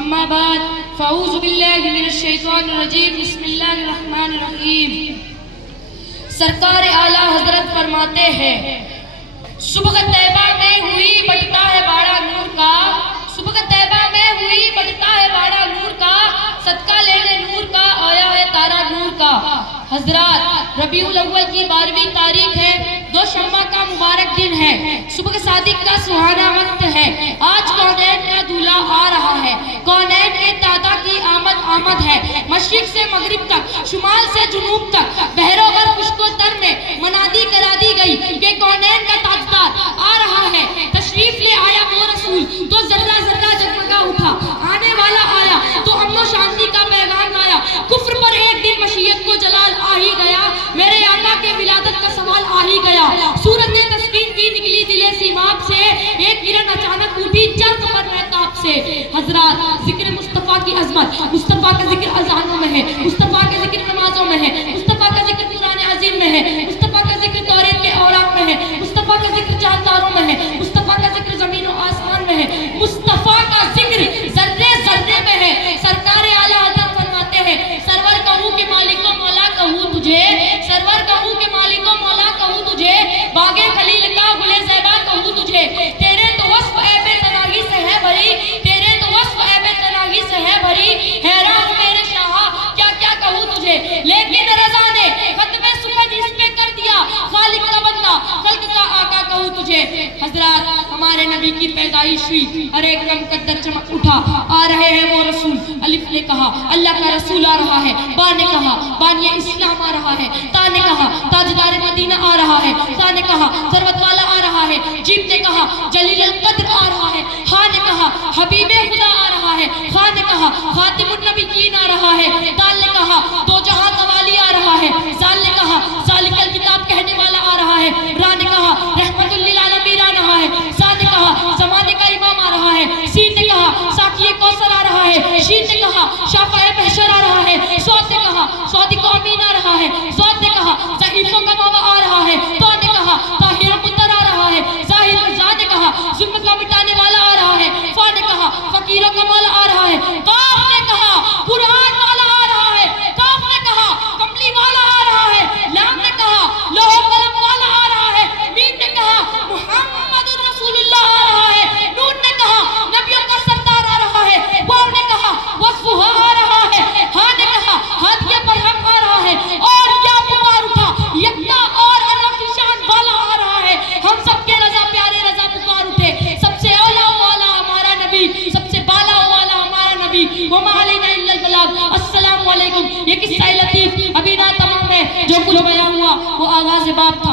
अम्माबाद फ़ाऊज़ु बिल्लाहि मिनश शैतानिर रजीम बिस्मिल्लाहिर रहमानिर रहीम। सरकार आला हजरत फरमाते हैं, सुबह तैबा में हुई बढ़ता है बाड़ा नूर का, सुबह तैबा में हुई बढ़ता है बाड़ा नूर का, सदका लेने नूर का आया है तारा नूर का। हजरात, रबीउल अव्वल की 12वीं तारीख है, दो शम्मा का मुबारक दिन है, सुबह सादिक का सुहाना वक्त है। आज कौनैन का दूल्हा आ रहा है, कौनैन के दादा की आमद आमद है। मशरिक से मगरिब तक, शुमाल से जुनूब तक, बहरो और खुश्को तर में मनादी करा दी गई कि कौनैन का ताजदार आ रहा है। तशरीफ ले आया वो रसूल तो जर्रा जर्रा जगमगा उठा, आने वाला आया तो अमन शांति का पैगाम लाया। कुफ्र पर एक दिन मशीयत को जलाल आ ही गया, मेरे आका के विलादत का सवाल आ ही गया। सूरत तस्कीन की निकली दिले सीमाब से, एक किरण अचानक उठी चर्क पर महताब से। हजरात, जिक्र मुस्तफा की अजमत, मुस्तफा का जिक्र अजानों में है, मुस्तफा का जिक्र नमाजों में है, मुस्तफा का जिक्र कुरान अजीम में है, मुस्तफा का जिक्र तौरात के औराक में है, मुस्तफा का जिक्र जानदारों में है, मुस्तफा का जिक्र जमीन और आसमान में है, मुस्तफा का जिक्र जर्रे जर्रे में है। सरकार आला हजरत फरमाते हैं, सरवर कहूँ के मालिको मौला कहूँ तुझे, सरवर कहूँ के मालिको मौला कहूँ तुझे, बागे खलील का गुले ज़ैबा कहूँ तुझे। तेरे तो वस्फ ऐबे तनागी से है भरी, तेरे तो वस्फ ऐबे तनागी से है भरी, हैरान मेरे शाह क्या क्या कहूँ तुझे। लेकिन रज़ा ने खत्मे सुखद इस पे कर दिया, खालिक का बंदा खल्क का आका कहूँ तुझे। हजरात, हमारे नबी की पैदाइश हुई, हर एक कम कद्दर चमक उठा, आ रहे हैं वो रसूल। अलिफ ने कहा अल्लाह का रसूल आ रहा है, बा ने कहा बानिया इस्लाम आ रहा है, ता ने कहा ताजदार मदीना आ रहा है, सा ने कहा सरवत वाला आ रहा है, जीम ने कहा जलील अल कद्र आ रहा है, हा ने कहा हबीबे खुदा आ रहा है, खा ने कहा खातिमुन नबिय्यीन आ रहा है, दाल ने कहा दो जहां का वाली आ रहा है, जाल ने कहा जालिकल किताब कहने वाला आ रहा है, रा ने कहा रहमतुल लिल आलमीन आ रहा है, सा ने कहा जमाने का इमाम आ रहा है, सीन ने कहा साकिए कौसर आ रहा है, शीन ने कहा शाफाए महशर आ रहा है, सौद ने कहा सौदी को अमीन आ रहा है, सौद ने कहा ज़ईफ़ों का बाबा आ रहा है, तो ने कहा ताहिर पुत्र आ रहा है, ज़ाहिर ज़ा ने कहा जुल्म का मिटाने वाला आ रहा है, फा ने कहा फकीरों का मौला आ रहा है, काफ ने कहा कुरान वाला आ रहा है, ये किस्सा लतीफ अभी ना तमाम है, जो कुछ बयां हुआ वो आगाज़ बाब था।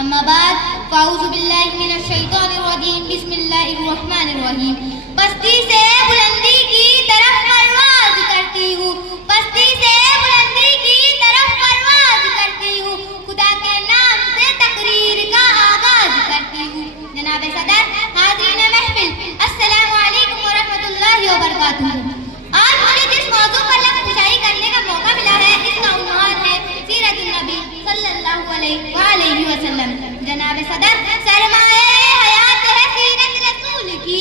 अम्मा बाद फ़ाऊज़ु बिल्लाहि मिनश शैतानिर रजीम बिस्मिल्लाहिर रहमानिर रहीम। पस्ती से बुलंदी की तरफ परवाज़ करती हूँ, पस्ती से बुलंदी की तरफ परवाज़ करती हूँ, खुदा के नाम से तकरीर का आगाज़ करती हूँ। जनाब सदर, हाज़रीन महफ़िल, अस्सलामु अलैकुम व रहमतुल्लाहि व बरकातुहू। आज मुझे जिस मौजू पर लफ्ज़शाही करने का मौका मिला है, इसका उन्वान है सीरतुन नबी सल्लल्लाहु अलैहि वसल्लम। जनाब सदर, सरमाए हयात है सीरत रसूल की,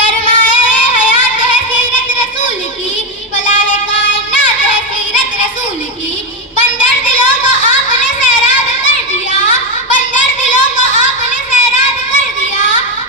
सरमाए हयात है सीरत रसूल की, फलाए कायनात है सीरत रसूल की। बंदर दिलों को आपने सैराब कर दिया, बंदर दिलों को आपने सैराब कर दिया,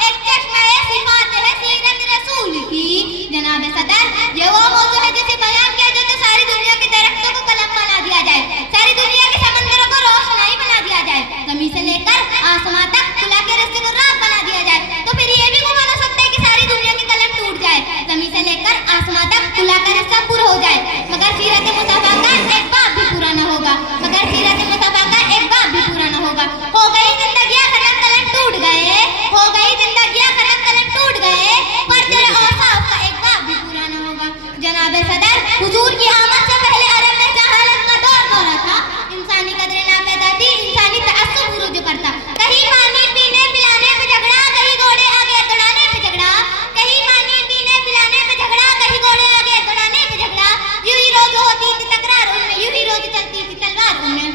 एक चश्मे सिफात है सीरत रसूल की। जनाब सदर, ये वो मौजू है जिसे बयान किया जाए तो सारी दुनिया के दरख्तों को कलम बना दिया जाए, सारी दुनिया के समंदरों को रोशनाई बना दिया जाए, जमीन से लेकर आसमां तक खुला के रास्ते को राह बना दिया जाए। तो फिर ये भी गुमान हो सकता है कि सारी दुनिया के कलम टूट जाए, जमीन से लेकर आसमां तक खुला का रास्ता पूरा हो जाए, मगर सीरत मुस्तफा का एक बाब भी पूरा न होगा, मगर सीरत मुस्तफा का एक बाब भी पूरा न होगा। हो गई जिंदगियां खत्म, कलम टूट गए, हो गई जिंदगियां खत्म, कलम टूट गए, पर तेरे औसाफ का एक बाब भी पूरा न होगा। जनाब सदर, हुजूर की आमद से पहले अरब में जहालत का दौर हो रहा था, इंसानी कदरें ना पैदा थी, इंसानी तअस्सुब उरूज करता। कहीं पानी पीने पिलाने पे झगड़ा, कहीं घोड़े आगे दौड़ाने पे झगड़ा, कहीं पानी पीने पिलाने पे झगड़ा, कहीं घोड़े आगे दौड़ाने पे झगड़ा। यूं ही रोज होती थी तकरार उनमें, यूं ही रोज चलती थी तलवार उनमें।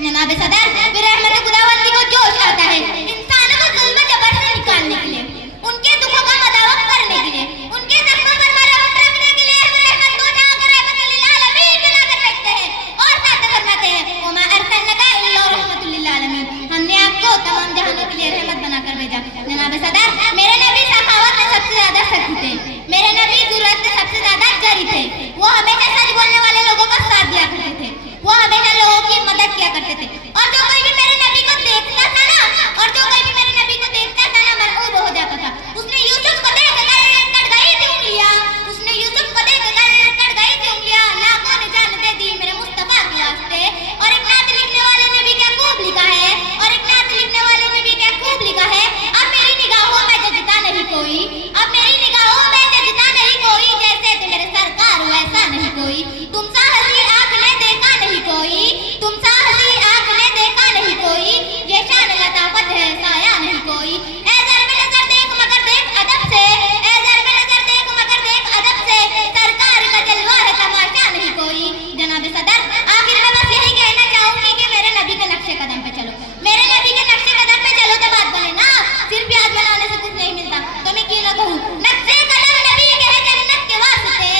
जनाब सदर, फिर रहमत खुदावंदी को जोश आता है इंसानों को जुल्म जबर से निकालने के लिए, उनके दुखों का मदावत करने के लिए, उनके जख्मों पर मरहम रखने के लिए रहमत को जाकर रहमत लिल आलमीन बनाकर रखते हैं और साथ फरमाते हैं वमा अरसलनाका इल्ला रहमतुल लिल आलमीन, हमने आपको तमाम जहानों के लिए रहमत बनाकर भेजा। जनाब सदर, मेरे नबी सखावत में सबसे ज्यादा सखी थे, मेरे नबी जुर्रत में सबसे ज्यादा जरी थे, वो हमेशा सच बोलने वाले लोगों का साथ दिया करते थे, वो हमेशा लोगों की मदद किया करते थे, और जो कोई भी मेरे नबी को देखता था ना, और जो कोई भी मेरे नबी को देखता था ना, मरहूब हो जाता था। उसने यूसुफ को देखकर कट गई थी उंगलियां, उसने यूसुफ को देखकर कट गई थी उंगलियां, लाखों ने जान दे दी मेरे मुस्तफा के वास्ते। और एक नात लिखने वाले ने भी क्या खूब लिखा है, और एक नात लिखने वाले ने भी क्या खूब लिखा है, अब मेरी निगाहों में जजता नहीं कोई, अब मेरी निगाहों में जजता नहीं कोई, जैसे तुम मेरे सरकार वैसा नहीं कोई, तुम सा हंसी आँख ने देखा नहीं कोई, तुम सा हंसी आँख ने देखा नहीं कोई, ये शान लताफत है साया नहीं कोई। ए ज़र्ब नज़र देख मगर देख अदब से, ए ज़र्ब नज़र देख मगर देख अदब से, सरकार का जलवा है तमाशा नहीं कोई। जनाब सदर, आखिर में बस यही कहना चाहूंगी कि मेरे नबी के नक्शे कदम पे चलो, मेरे नबी के नक्शे कदम पे चलो तो बात बने ना, सिर्फ याद बनाने से कुछ नहीं मिलता। तो मैं क्यों ना कहूँ नक्शे कदम नबी के है जन्नत के वास्ते,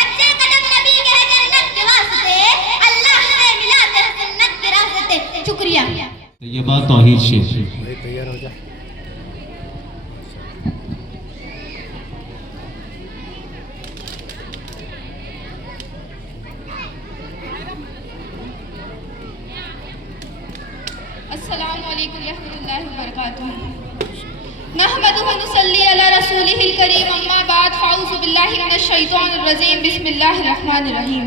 नक्शे कदम नबी के है जन्नत के वास्ते, अल्लाह से मिलाते हैं सुन्नत के रास्ते। शुक्रिया। ये बात तौहीद शेख। तैयार हो जा। अस्सलामु अलैकुम रहमतुल्लाहि व बरकातुहू। नहमदुहु व नुसल्ली अला रसूलिहिल करीम, अम्मा बाद, फ़ाऊज़ु बिल्लाहि मिनश शैतानिर रजीम, बिस्मिल्लाहिर रहमानिर रहीम।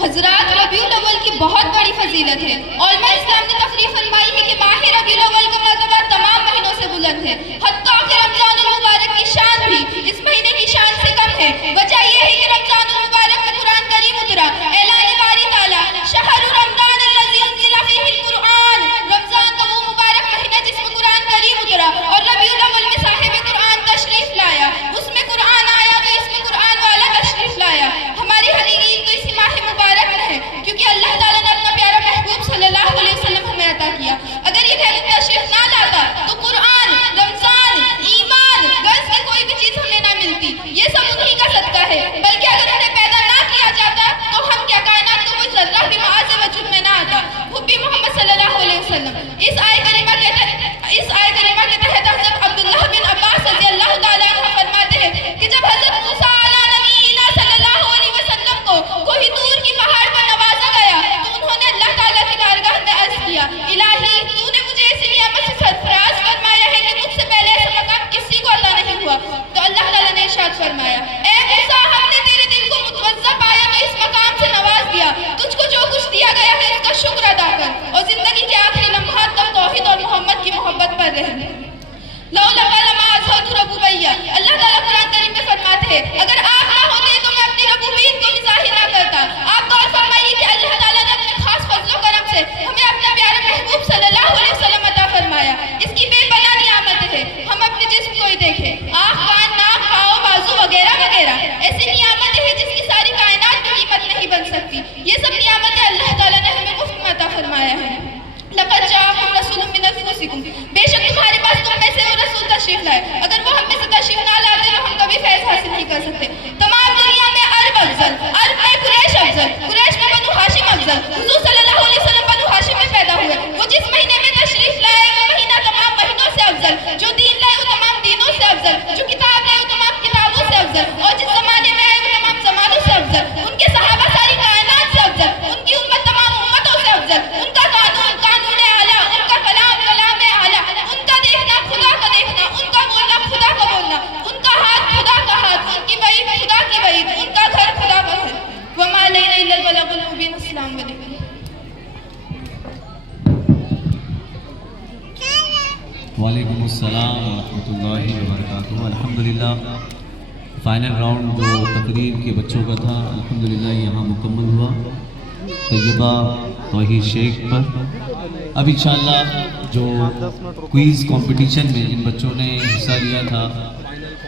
हज़रात, रबीउल अव्वल की बहुत बड़ी फजीलत है। उलमा इस्लाम ने तफरीह फरमाई है कि माह रबीउल अव्वल का मर्तबा तमाम महीनों से बुलंद है, हत्ता कि रमज़ानुल मुबारक की शान भी इस महीने की शान से कम है। वजह यह है कि रमज़ानुल मुबारक में कुरान करीम उतरा, ऐलान बारी ताला शहरु रमज़ान अल्लज़ी उन्ज़िला फ़ीहिल कुरआन, रमज़ान का वो मुबारक महीना जिसमें कुरान करीम उतरा, और रबीउल अव्वल में साहिब कुरान तशरीफ लाया, उसमें कुरान आया तो इसमें कुरान वाला तशरीफ लाया। हमारी हकीकी तो इसी माह मुबारक में है, क्योंकि अल्लाह ताला ने अपना प्यारा महबूब सल्लल्लाहु अलैहि वसल्लम हमें अता किया। अगर ये महबूब तशरीफ ना लाता तो कुरान, रमज़ान, ईमान, गर्ज की कोई भी चीज़ हमें ना मिलती। ये सब उन्हीं का सदका है, बल्कि अगर उन्हें पैदा ना किया जाता तो हम क्या कायनात को कोई ज़र्रा भी माज़ वजूद में ना आता। हुब्बी मोहम्मद सल्लल्लाहु अलैहि वसल्लम। इस आय करीमा के तहत हज़रत अब्दुल्लाह बिन अब्बास रज़ी अल्लाह ताला अन्हु फरमाते हैं कि जब हज़रत मूसा अला नबीना सल्लल्लाहु अलैहि वसल्लम को कोई दूर की पहाड़ पर नवाजा गया तो उन्होंने अल्लाह ताला की बारगाह में अर्ज़ किया, इलाही तूने मुझे इस नियामत से सरफराज फरमाया है कि मुझसे पहले ऐसा मकाम किसी को अता नहीं हुआ। तो अल्लाह ताला ने इरशाद फरमाया, ए मूसा, हमने तेरे दिल को मुतवज्जा पाया तो इस मकाम से नवाज दिया। लक़द जाअकुम रसूलुम मिन अनफुसिकुम, बेशक तुम्हारे पास तुम में से वो रसूल तशरीफ लाए, अगर वो हम में से तशरीफ ना लाते तो हम कभी फैज़ हासिल नहीं कर सकते। तमाम दुनिया में अरब अफजल, अरब में कुरैश अफजल, कुरैश में बनु हाशिम अफजल, हुजूर सल्लल्लाहु अलैहि वसल्लम बनु हाशिम में पैदा हुए। वो जिस महीने में तशरीफ लाए वो महीना तमाम महीनों से अफजल, जो दीन लाए वो तमाम दीनों से अफजल, जो किताब लाए वो तमाम किताबों से अफजल, और जिस ज़माने में आए वो तमाम ज़मानों से अफजल। उनके सहाबा सारी कायनात से अफजल, उनकी उम्मत तमाम उम्मतों से अफजल, उनका कानून कानून आला, उनका कलाम कलाम आला, उनका देखना खुदा का देखना, उनका बोलना खुदा का बोलना, उनका हाथ खुदा का हाथ, उनकी वईद खुदा की वईद, उनका घर खुदा का घर। वमा अलैना इल्लल बलागुल मुबीन। अस्सलाम वालेकुम। वालेकुम अस्सलाम रहमतुल्लाहि व बरकातुहू। अल्हम्दुलिल्लाह फ़ाइनल राउंड जो तकरीर के बच्चों का था अल्हम्दुलिल्लाह यहाँ मुकम्मल हुआ तैयबा तौहीद शेख पर। अब इंशाअल्लाह जो क्विज़ कंपटीशन में जिन बच्चों ने हिस्सा लिया था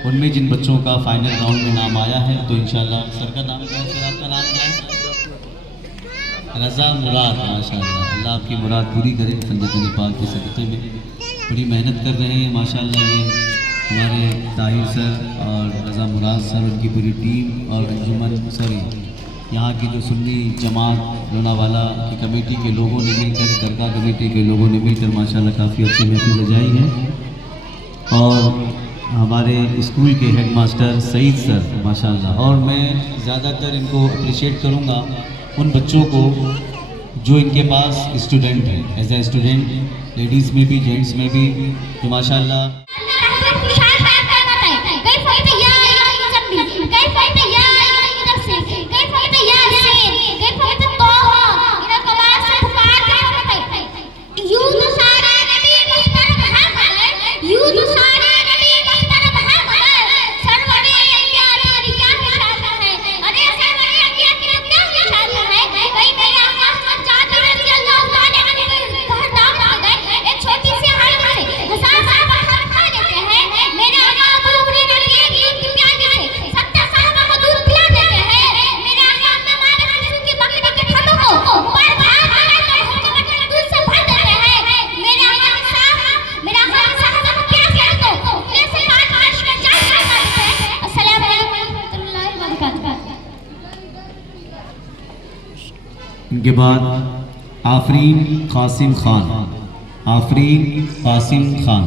उनमें जिन बच्चों का फ़ाइनल राउंड में नाम आया है तो इंशाअल्लाह सर का नाम क्या है? सर आपका नाम क्या है? रज़ा मुराद। माशाअल्लाह, अल्लाह आपकी मुराद पूरी करे फंजतन पाक के सदक़े में। बड़ी मेहनत कर रहे हैं माशाअल्लाह ये हमारे ताहिर सर और रज़ा मुराद सर, उनकी पूरी टीम और अंजुमन सॉरी यहाँ की जो सुन्नी जमात लोनावाला की कमेटी के लोगों ने मिलकर, दरगाह कमेटी के लोगों ने मिलकर माशाअल्लाह काफ़ी अच्छी महफिल सजाई है। और हमारे स्कूल के हेडमास्टर सईद सर माशाअल्लाह, और मैं ज़्यादातर इनको अप्रिशिएट करूँगा उन बच्चों को जो इनके पास स्टूडेंट हैं, एज ए स्टूडेंट लेडीज़ में भी जेंट्स में भी, तो माशाअल्लाह इनके बाद आफरीन कासिम खान, आफरीन कासिम खान।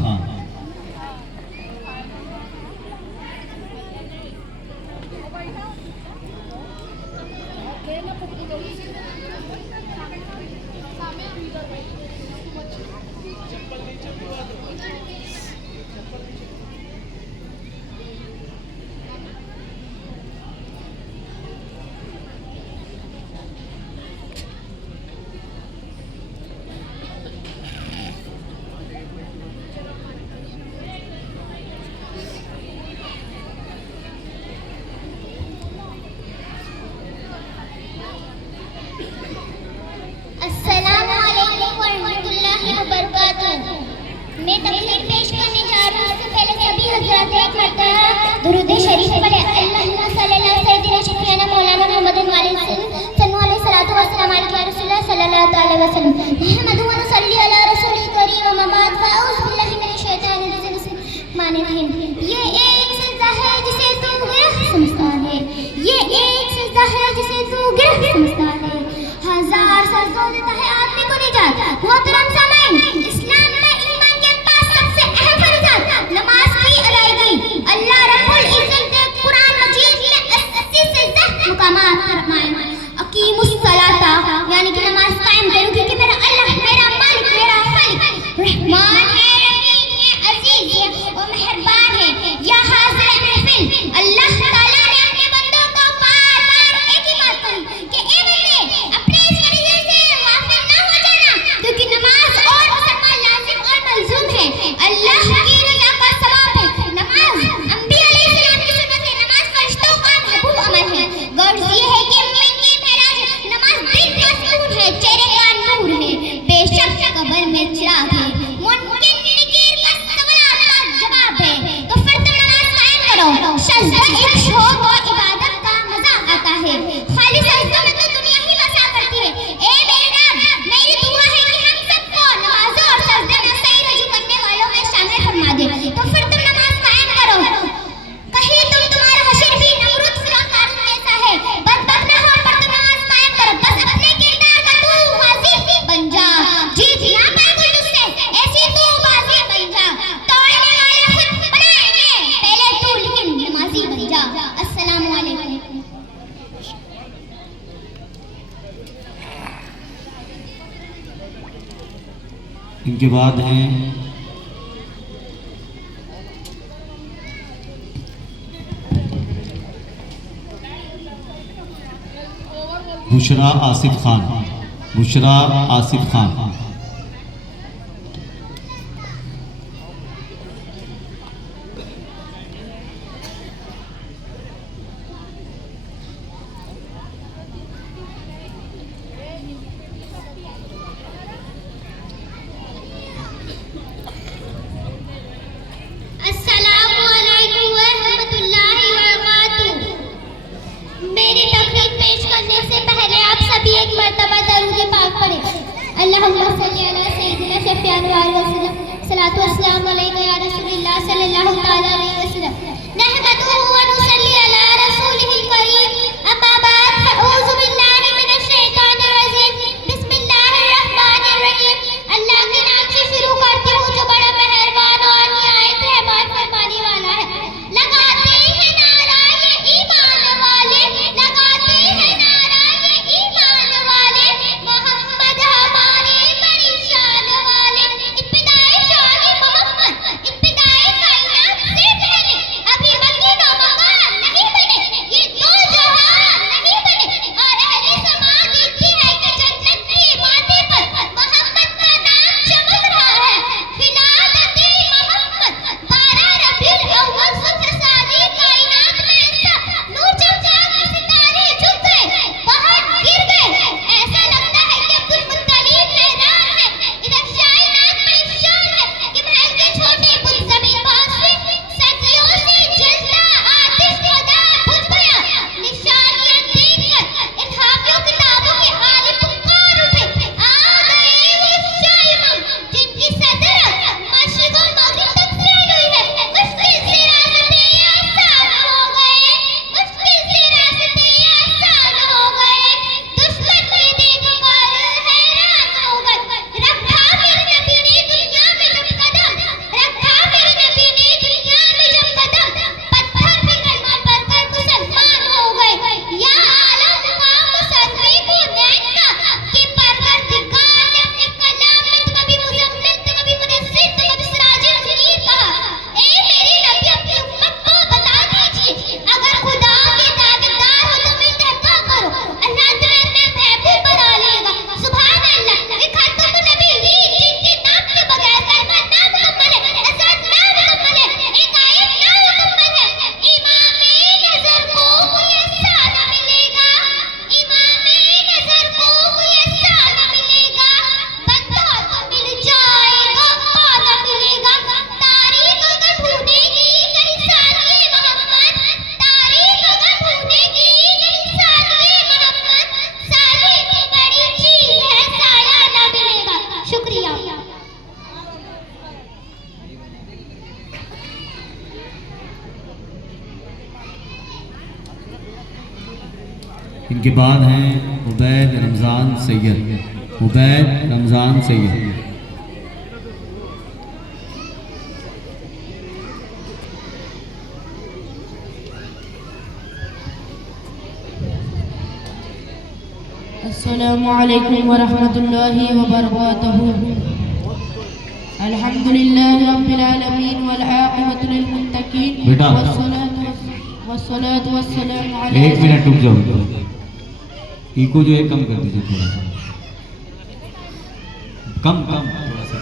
मैं तकरीर पेश करने जा रही हूँ। उससे पहले सभी हज़रात एक मरतबा दुरूद शरीफ पढ़े। अल्लाहुम्मा सल्ली अला सय्यिदिना शफीअना मौलाना मुहम्मदिन व अलैहि सल्लल्लाहु अलैहि वसल्लम अलैहि रसूलुल्लाह सल्लल्लाहु अलैहि वसल्लम मुहम्मदु व सल्ली अला रसूलिल करीम व बाद फ़ाऊज़ बिल्लाहि मिनश शैतानिर रजीम बिस्मिल्लाहिर रहमानिर रहीम। ये एक सजदा है जिसे तू गिरह समझता है, ये एक सजदा है जिसे तू गिरह समझता है, हजार सजदों देता है आदमी को निजात। मोहतरम सामईन, इस्लाम में ईमान के पास सबसे अहम फरीज़ात नमाज की अदायगी। अल्लाह रब्बुल इज्जत ने कुरान मजीद में 80 से ज़्यादा मुकामात फरमाए। अकीमुस सलाता यानी कि नमाज कायम करो, क्योंकि मेरा अल्लाह मेरा मालिक मेरा इनके बाद हैं बुशरा आसिफ खान। बुशरा आसिफ खान। अस्सलामुअलैकुम वरहमतुल्लाहि वबरकातुहू। मेरी तकरीर पेश करने से पहले आप सभी एक मर्तबा दरूद पाक पढ़ें। अल्लाहुम्मा सल्ली अला सय्यिदिना शफ़ीअल वसल्लम सलातु वस्सलामु अलैका या रसूलल्लाह सल्लल्लाहु तआला अलैहि वसल्लम। नहमदुहु व नुसल्ली अला रसूलिहिल करीम। अम्मा बाद फअऊज़ु बिल्लाहि मिनश शैतानिर रजीम। बिस्मिल्लाहिर रहमानिर रहीम। अल्लाह के नाम से शुरू करती हूँ जो बड़ा मेहरबान और निहायत रहमान फरमाने वाला है। लगाते हैं नारा ये ईमान वाले, लगाते हैं नारा ये ईमान वाले, मोहम्मद हमारे बड़ी शान वाले। इब्तिदाए शान मोहम्मद, इब्तिदाए कायनात से पहले अभी मकीन और मकान नहीं बने, ये दो जहान नहीं बने। और अहले समा देखती है कि जन्नत के माथे पर मोहम्मद का नाम चमक रहा है। विलादते मोहम्मद 12 रबीउल अव्वल सुबह सारी कायनात में ऐसा नूर चमका कि सितारे झुक गए, पहाड़ गिर गए। ऐसा लगता है कि अब्दुल मुत्तलिब हैरान है। इधर कायनात बड़ी शान है कि महल के छोटे बुत जमीन पास से सदियों से जलता आतिश खुदा बुझ गया। निशानियां देखकर इन हाफियों किताबों के आलिम पुकार उठे। आ गए वो शाह इमाम जिनकी सदरत मशरिक़ और मगरिब तक फैली हुई है। मुश्किल से रास्ते आसान हो गए, मुश्किल से रास्ते आसान हो गए। दुश्मन ये देखकर हैरान हो गए। रखा मेरे नबी ने दुनिया में जब कदम, रखा मेरे नबी ने दुनिया में जब कदम, पत्थर पे कलमा पढ़कर मुसलमान हो गए। या आला मुकाम मुसल्ली को नैन का कि परवरदिगार ने अपने कलाम में तो कभी मुज़म्मिल, तो कभी मुदस्सिर, तो कभी सिराज मुनीर कहा। ए मेरे नबी अपनी उम्मत को बता दीजिए, अगर खुदा के दावेदार हो तो मैं तहब्बा करो, अल्लाह तुम्हें अपना महबूब बना लेगा। सुभान अल्लाह। ये खातुम नबी जिनके नाम के बगैर कलमा नामुकम्मल है, नज़र नामुकम्मल है, एक आयत नामुकम्मल है। इमामे नज़र को कोई ऐसा न मिलेगा, इमामे नज़र को कोई ऐसा न मिलेगा, बंदा तो मिल जाएगा पाना मिलेगा। तारीख अगर ढूंढेगी कहीं साथी मोहम्मद, तारीख अगर ढूंढेगी कहीं साथी मोहम्मद, साले की बड़ी चीज है साया न मिलेगा। शुक्रिया। इनके बाद हैं उबैद रमज़ान सैयद। उबैद रमज़ान सैयद। अस्सलामु अलैकुम वरहमतुल्लाहि वबरकातुहू। अल्हम्दुलिल्लाहि रब्बिल आलमीन वल आक़िबतु लिल मुत्तक़ीन बेटा। वस्सलातु वस्सलामु अला। एक मिनट रुक जाओ, इको जो है कम कर दीजिए थोड़ा सा, कम थोड़ा सा।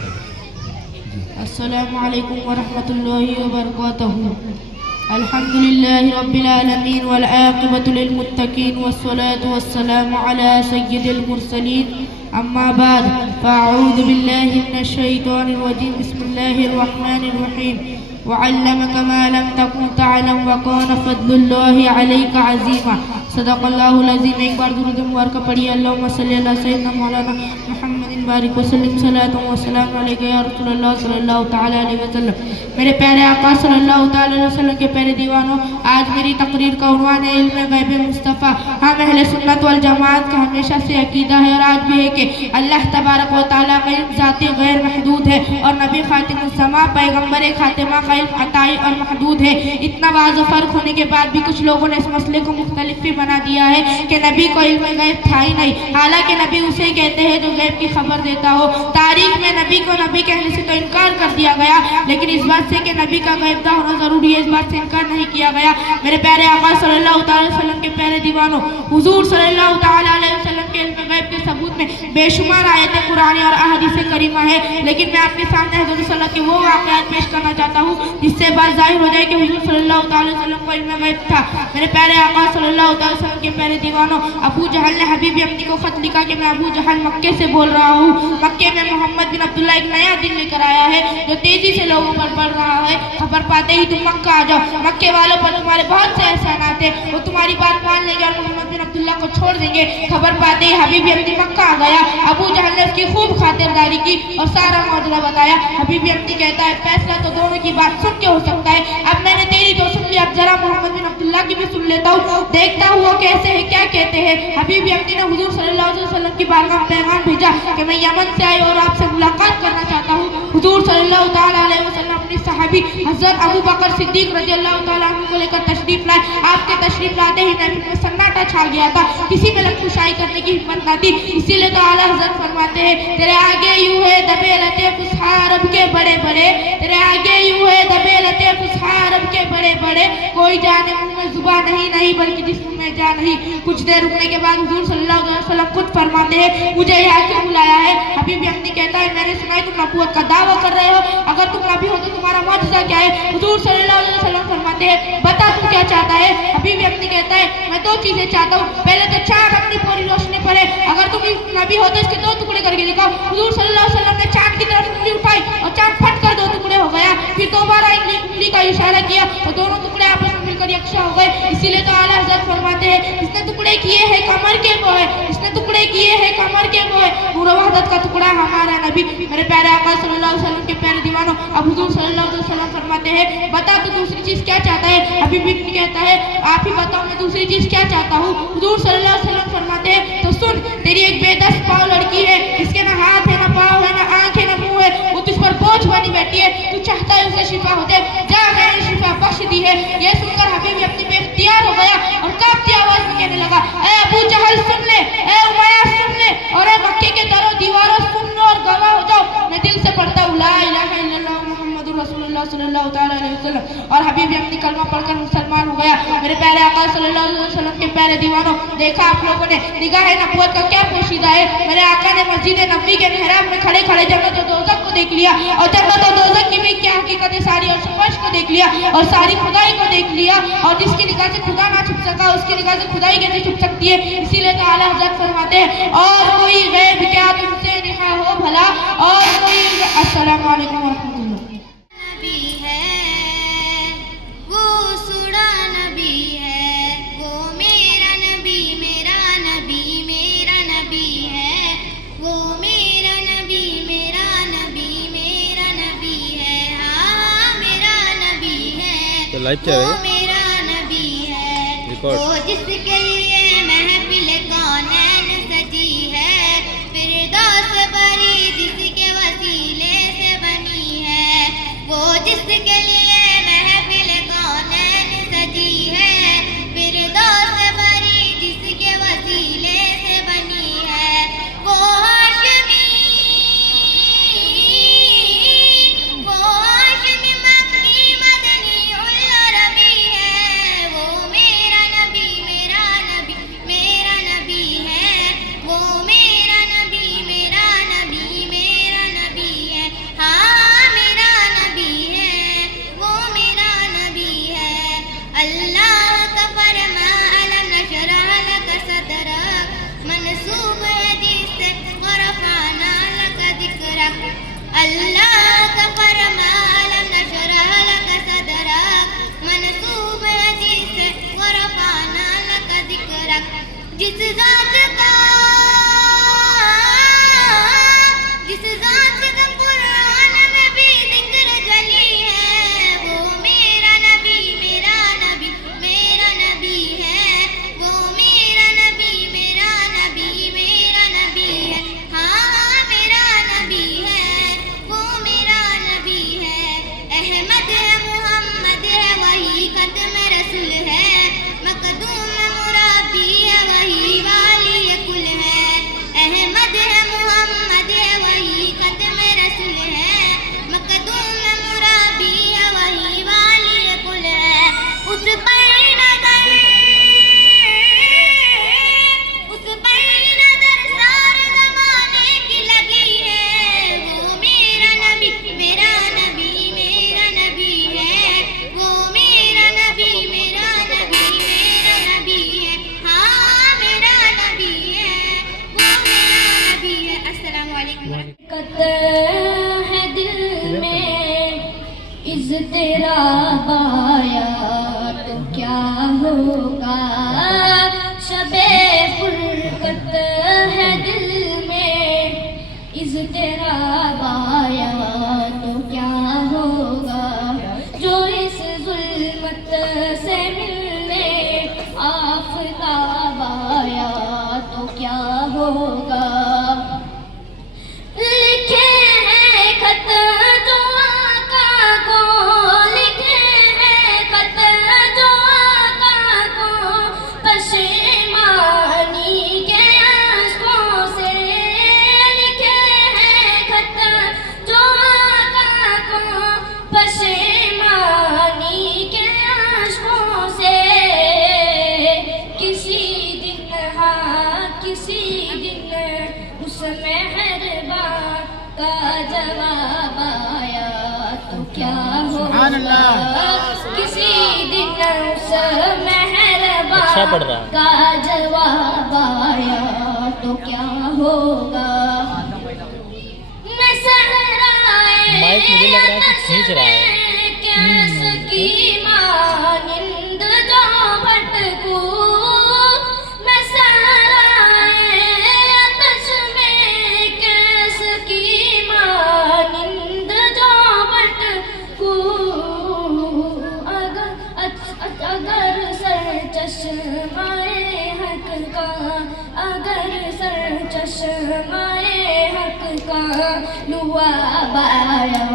अस्सलामु अलैकुम वरहमतुल्लाहि वबरकातुहू। अल्हम्दुलिल्लाहि रब्बिल आलमीन वल आक़िबतु लिल मुत्तक़ीन वस्सलातु वस्सलामु अला सय्यिदिल मुरसलीन। अम्मा बाद फ़अऊज़ु बिल्लाहि मिनश शैतानिर रजीम। बिस्मिल्लाहिर रहमानिर रहीम। वअल्लमक मा लम तकुन तअलम वकान फ़ज़्लुल्लाहि अलैका अज़ीमा। सदक़ल्लाहुल अज़ीम। एक बार दुरूद मुबारक पढ़िए। अल्लाहुम्मा सल्लि अला सय्यिदिना मौलाना मुहम्मदिन बारिक वसल्लिम सलातुन व सलामुन अलैका या रसूलल्लाह सल्लल्लाहु तआला अलैहि वसल्लम। मेरे प्यारे आका सल्लल्लाहु तआला अलैहि वसल्लम के प्यारे दीवानों, आज मेरी तकरीर का उन्वान है इल्म गैब मुस्तफ़ा। हम अहले सुन्नत वल जमात का हमेशा से अकीदा है और आज भी है कि अल्लाह तबारक व तआला का इल्म ज़ाती गैर महदूद है और नबी खातिमुज़्ज़मा पैगम्बर खातिमा का इल्म अताई और महदूद है। इतना वाज़ फ़र्क होने के बाद भी कुछ लोगों ने इस मसले को मुख्तलिफ भी बना दिया है कि नबी को इल्म गैब था ही नहीं। हालांकि नबी उसे कहते हैं जो गैब की खबर देता हो। तारीख में नबी को नबी कहने से तो इनकार कर दिया गया, लेकिन इस बात से कि नबी का गैब दा होना जरूरी है, इस बात से इनकार नहीं किया गया। मेरे प्यारे आका सल्लल्लाहु अलैहि वसल्लम के प्यारे दीवानों, हुजूर सल्लल्लाहु अलैहि वसल्लम के इल्म गैब के सबूत में बेशुमार आयतें कुरान और अहादीस करीमा है, लेकिन मैं आपके सामने हज़रत सल्लल्लाहु अलैहि वसल्लम के वो वाक़यात पेश करना चाहता हूँ जिससे बात जाहिर हो जाए कि हुजूर सल्लल्लाहु अलैहि वसल्लम को इल्म गैब था। मेरे प्यारे आका सल्लल्लाहु अलैहि वसल्लम के प्यारे दीवानों, अबू जहल ने हबीब अम्मी को खत लिखा कि मैं अबू जहल मक्के से बोल रहा हूँ। मक्के में मोहम्मद बिन अब्दुल्लाह एक नया दिन लेकर आया है जो तेजी से लोगों पर बढ़ रहा है। खबर पाते ही तुम मक्का आ जाओ। मक्के वालों पर तुम्हारे बहुत से एहसानात हैं, वो तुम्हारी बात मान लेंगे और मोहम्मद बिन अब्दुल्लाह को छोड़ देंगे। खबर पाते ही हबीब अम्मी मक्का आ गया। अबू जहल ने उसकी खूब खातिरदारी की और सारा मौजूदा बताया। हबीब अम्मी कहता है फैसला तो दोनों की बात सुन के हो सकता है, अब मैंने तेरी तो सुन ली, अब जरा मोहम्मद बिन अब्दुल्लाह की भी सुन लेता हूँ, देखता हूँ वो कैसे है, क्या कहते हैं। हबीब अम्मी ने हुजूर सल्लल्लाहु अलैहि वसल्लम की बारगाह में पैगाम भेजा कि मैं यमन से आई और आपसे मुलाकात करना चाहता हूँ। हुजूर सल्लल्लाहु अलैहि वसल्लम अपने सहाबी हज़रत अबू बकर सिद्दीक रज़ियल्लाहु तआला अन्हु को लेकर तशरीफ लाए। आपके तशरीफ लाते ही महफिल में सन्नाटा छा गया था, किसी में लखुशाई करने की हिम्मत न थी। इसीलिए तो आला हज़रत फरमाते हैं तेरे आगे यूं है दबे लते फुसहा अरब के बड़े बड़े, तेरे आगे यूं है दबे लते फुसहा अरब के बड़े बड़े, कोई जाने मुंह में जुबान नहीं बल्कि जिस्म में जान नहीं। कुछ देर रुकने के बाद हुजूर सल्लल्लाहु अलैहि वसल्लम खुद फरमाते हैं मुझे यहाँ क्यों बुलाया है। हबीब अम्मी कहता है मैंने सुना है तुम नबूवत का दावा कर रहे हो, अगर तुम नबी हो तो तुम्हारा मौजज़ा क्या है। हुजूर सल्लल्लाहु अलैहि वसल्लम फरमाते हैं बता तुम क्या चाहता है। हबीब अम्मी कहता है मैं दो चीजें चाहता हूँ, पहले तो चांद अपनी पूरी रोशनी पर है, अगर तुम नबी हो तो इसके दो टुकड़े करके दिखाओ। हुजूर सल्लल्लाहु अलैहि वसल्लम ने चांद की तरफ उंगली उठाई और चांद फट कर दो टुकड़े हो गया। फिर दोबारा उंगली का इशारा किया तो दोनों टुकड़े आपस में मिलकर यकसा हो गए। इसीलिए तो आला हज़रत फरमाते हैं इसने टुकड़े किए हैं कमर के वो है, इसने टुकड़े किए हैं कमर के वो है, नूर वहदत का टुकड़ा हमारा नबी। मेरे प्यारे आका सल्लल्लाहु अलैहि वसल्लम के प्यारे दीवानों, अब हुजूर सल्लल्लाहु अलैहि वसल्लम फरमाते हैं बता तो दूसरी चीज क्या चाहता है। हबीब अम्मी कहता है आप ही बताओ मैं दूसरी चीज क्या चाहता हूँ। हुजूर सल्लल्लाहु अलैहि वसल्लम फरमाते हैं तो सुन, तेरी एक बेदस्त पाव लड़की है, इसके ना हाथ है ना पाँव है ना आंख है ना मुंह है, वो तुझ पर बोझ बनी बैठी है, तू चाहता है उसे शिफा हो जाए, जा मैंने शिफा बख्श दी है। ये सुनकर हबीब अम्मी बेख्तियार हो गया और कांपती आवाज में कहने लगा ए अबू जहल सुन ले, ए उमैया सुन ले, और ए मक्के के दरों दीवारों सुन लो और गवाह हो जाओ मैं दिल से पढ़ता हूँ ला इलाहा इल्लल्लाह मुहम्मदुर रसूलुल्लाह सल्लल्लाहु अलैहि वसल्लम। और हबीब अम्मी कलमा पढ़कर मुसलमान हो गया। मेरे प्यारे आका सल्लल्लाहु अलैहि वसल्लम के प्यारे दीवानों, देखा आप लोगों ने निगाह नबूवत का क्या पोशीदा है। मेरे आका ने मस्जिद नबी के मेहराब में खड़े खड़े जन्नत और दोज़ख को देख लिया और जन्नत और दोज़ख की भी क्या हकीकत है सारी, और फर्श को देख लिया और सारी खुदाई को देख लिया, और जिसकी निगाह से खुदा ना छुप सका उसकी निगाह से खुदाई कैसे छुप सकती है। इसीलिए तो आला हज़रत फरमाते हैं और कोई गैब क्या तुमसे निहा हो भला, और कोई अस्सलामु अलैकुम व रहमतुल्लाह। नबी है वो सुड़ा नबी है, वो मेरा नबी मेरा नबी मेरा नबी है, वो मेरा नबी मेरा नबी मेरा नबी है, हाँ मेरा नबी है, तो लाइव क्या वो है मेरा नबी है, रिकॉर्ड। वो जिसके लिए महफिल कौनैन सजी है, फिरदौस बरी जिसके वसीले से बनी है, वो जिसके लिए महफिल कौनैन सजी है, फिरदौस बरी जिसके वसीले से बनी है, वो हाशमी मक्की मदनी उल अरबी है, वो मेरा नबी मेरा नबी मेरा नबी है, वो मेरा नबी मेरा नबी मेरा नबी है, हाँ मेरा नबी है, वो मेरा नबी है। अल्लाह का फरमा अलम नशरह लक सदरक, मनसूब हदीस से वरफाना लक जिक्रक। अल्लाह का फरमा अलम नशरह लक सदरक, मनसूब हदीस से वरफाना लक जिक्रक। जिस ज़ात का कुरान में भी जिक्र जली है, वो मेरा नबी मेरा नबी मेरा नबी है, वो मेरा नबी मेरा नबी मेरा नबी है, हाँ मेरा नबी है, वो मेरा नबी है। अहमद है तेरा बाया तो क्या होगा, शबे फुरकत है दिल में, इस तेरा बाया तो क्या होगा, जो इस जुल्मत से मिलने आफताब आया तो क्या होगा। लिखे हैं खत जो आका को, लिखे हैं खत जो आका को, पशेमानी के आंसुओं से, लिखे हैं खत जो आका को, पशेमानी के आंसुओं से, किसी दिन हाँ किसी दिन उस मेहरबान का जवाब आया तो क्या होगा, किसी दिन उस मेहरबान का जवाब आया तो क्या होगा। मैं सहराए माइक मुझे लग रहा है कि खींच रहा है। कैस की मानिंद जो भटकूं, मैं सहराए आतश में कैस की मानिंद जो भटकूं, अगर सर चश्माए हक का, अगर सर चश्माए हक का लुआब आया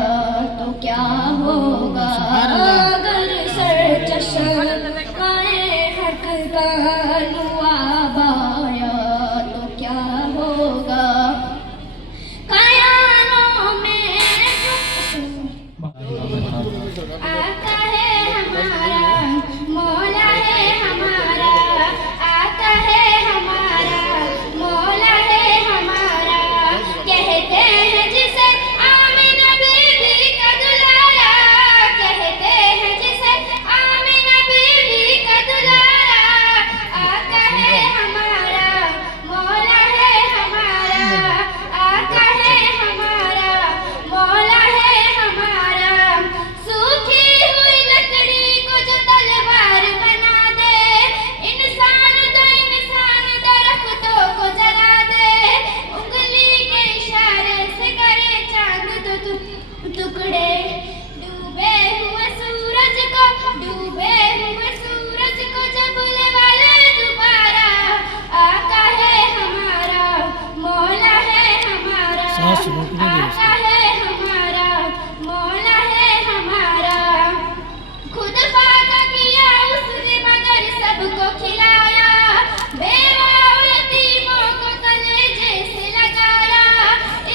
तो क्या होगा, अगर सर चश्माए हक का लुआब आया तो क्या होगा। कायानों में आता है हमारा मौला है हमारा, आता है हमारा मौला है हमारा, कहते हैं जिसे आमीना बीबी का दुलारा, कहते हैं जिसे आमीना बीबी का दुलारा, आता है हमारा मौला है हमारा, आता है हमारा मौला है हमारा। सूखी हुई लकड़ी को जो तलवार बना दे, इंसान दरख्तों को जला दे, उंगली के इशारे से करे चांद तो टुकड़े, डूबे हुए सूरज को, डूबे हुए सूरज को जब बुलवा ले दोबारा, आका है हमारा मौला है हमारा, सांस रोकने दो आका है हमारा मौला है हमारा। खुद फाका किया उसने मगर सबको खिलाया, बेवा और यतीमों को कलेजे से लगाया,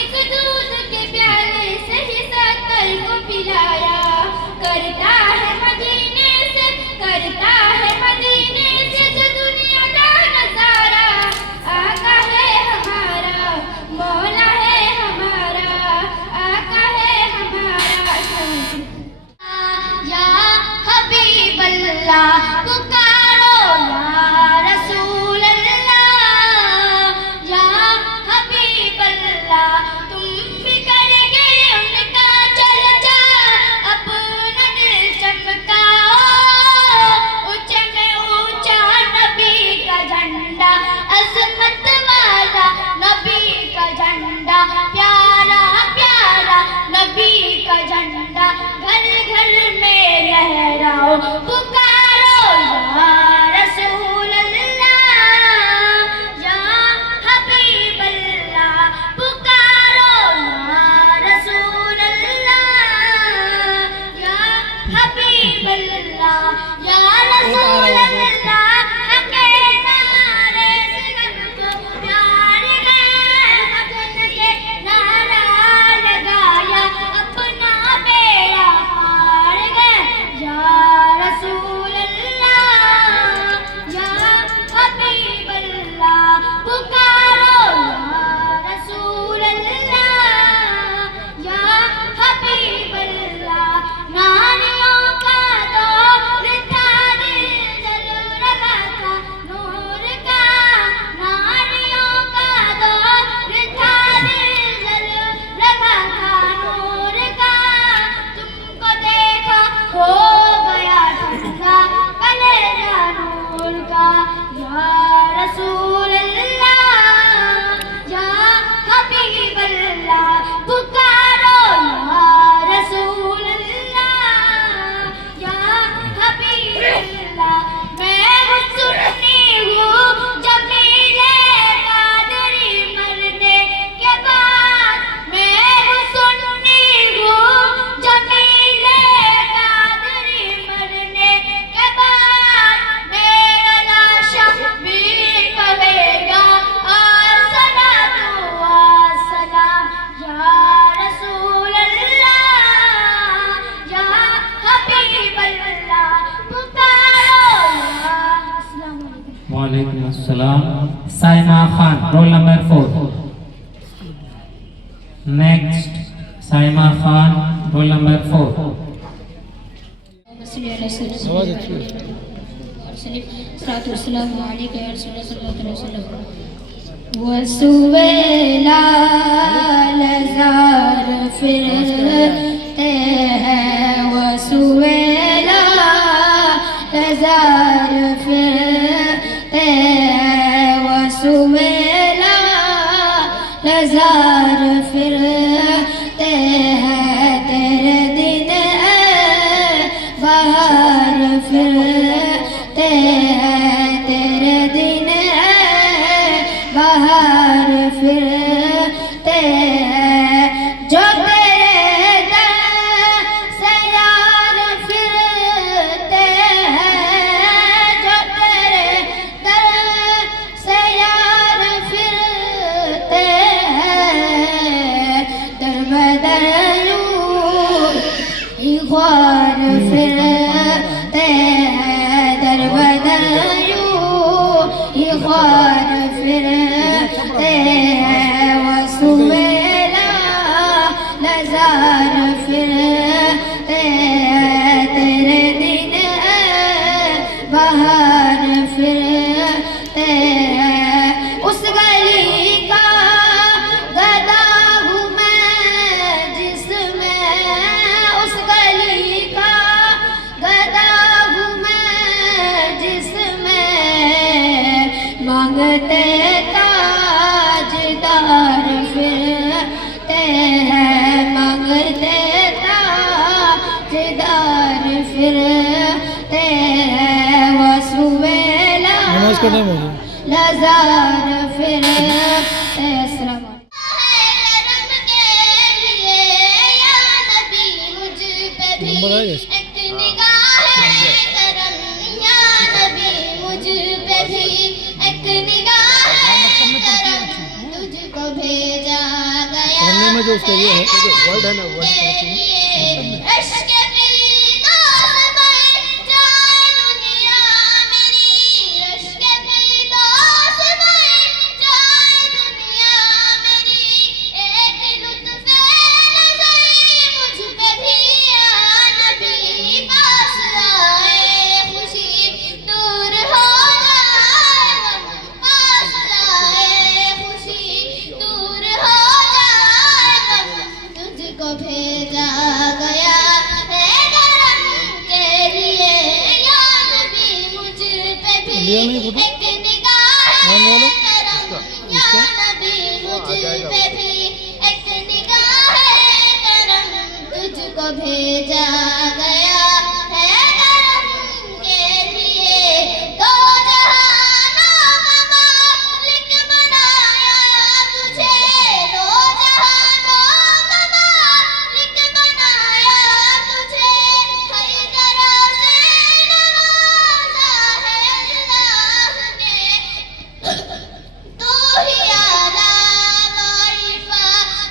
एक दूध के प्याले से ही 70 को पिलाया, करता है मदीने से, करता है मदीने से जो दुनिया का नजारा, आका है हमारा मौला है हमारा, आका है हमारा। या हबीब अल्लाह पुकारो या रसूल अल्लाह, या हबीब अल्लाह तुम भी कर गए उनका चर्चा, अपना दिल चमकाओ, ऊंचे में ऊंचा नबी का झंडा, अजमत वाला नबी का झंडा, प्यारा प्यारा नबी का झंडा, घर घर में लहराओ, पुकारो या रसूल अल्लाह, या हबीब अल्लाह पुकारो या रसूल अल्लाह, या हबीब अल्लाह या रसूल अल्लाह, हके नारे से सबको प्यार गए, हके नारा लगाया अपना बेड़ा पार गए, या रसूल सलाम। Saima Khan, roll number 4। Next Saima Khan, roll number 4। आवाज अच्छी है। वसुवेला लजार फिरते हैं, वसुवेला लजार फिरते हैं, वसुवेला लजार फिरते हैं, तेरे दिन बाहर फिरते हैं, तेरे दिन बाहर फिरते हैं, जो तेरे दर से यार फिरते हैं, जो तेरे दर से यार फिरते हैं, दर बदर यूं ही ख्वार फिरते हैं, दर बदर यूं ही ख्वार फिरते हैं, वसुवेला नज़ार फिरते हैं, तेरे दिन बाहर फिरते हैं, उस गली का गदा हूँ मैं जिसमें, उस गली का गदा हूँ मैं जिसमें मांगते ताजदार फिरते हैं, मांगते ताजदार फिरते हैं, वसुवेला नमाज का टाइम हो गया। लजार फिरते हैं। नंबर आएगा इसका? तुझको भेजा पढ़ने में जो उसका ये है जो वर्ड है ना वर्ड भेजा गया है करम के लिए, या नबी मुझ पे भी एक निगाह है करम, या नबी मुझ पे भी एक निगाह है करम, तुझको भेजा गया है करम के लिए, दो जहानों का मालिक बनाया तुझे, दो जहानों का मालिक बनाया तुझे, हैदर से नवाजा है अल्लाह ने, तू ही आला वारिफा,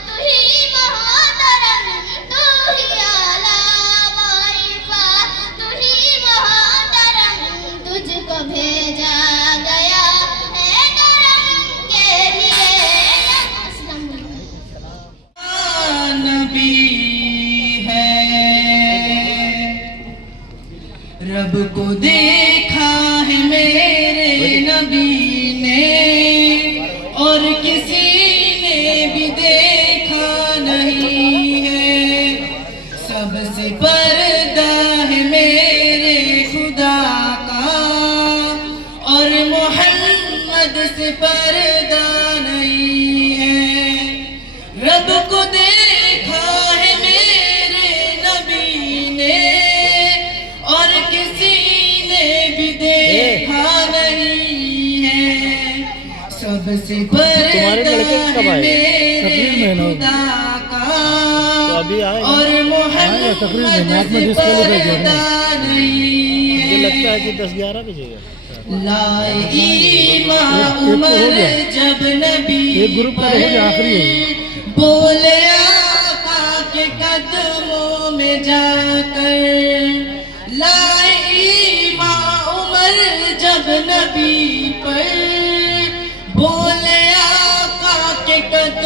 तू ही मोहतरम, तू ही आला वारिफा, तू ही मोहतरम, तुझको भेजा गया है करम के लिए। अस्सलाम वालेकुम। नबी है, रब को देखा है मेरे नबी ने, और किसी ने भी देखा नहीं है, सबसे पर्दा है मेरे खुदा का, और मोहम्मद से पर्दा नहीं है, रब को देखा है मेरे नबी ने, और किसी ने भी देखा नहीं है, सबसे तुम्हारे पर्दा लड़के कब है आए? मेरे तकरीर में ना? खुदा का, तो अभी आए और तकरीर में मैच मोहम्मद में से डिस्क्वालीफाई किया पर्दा नहीं मुझे लगता है है। कि 10-11 बजेगा। लाए ईमा एक तो हो उमर गया। जब नबी एक ग्रुप का तो हो गया, आखिरी है। बोले आका के कदमों में जाकर, लाए ईमा उमर जब नबी पर,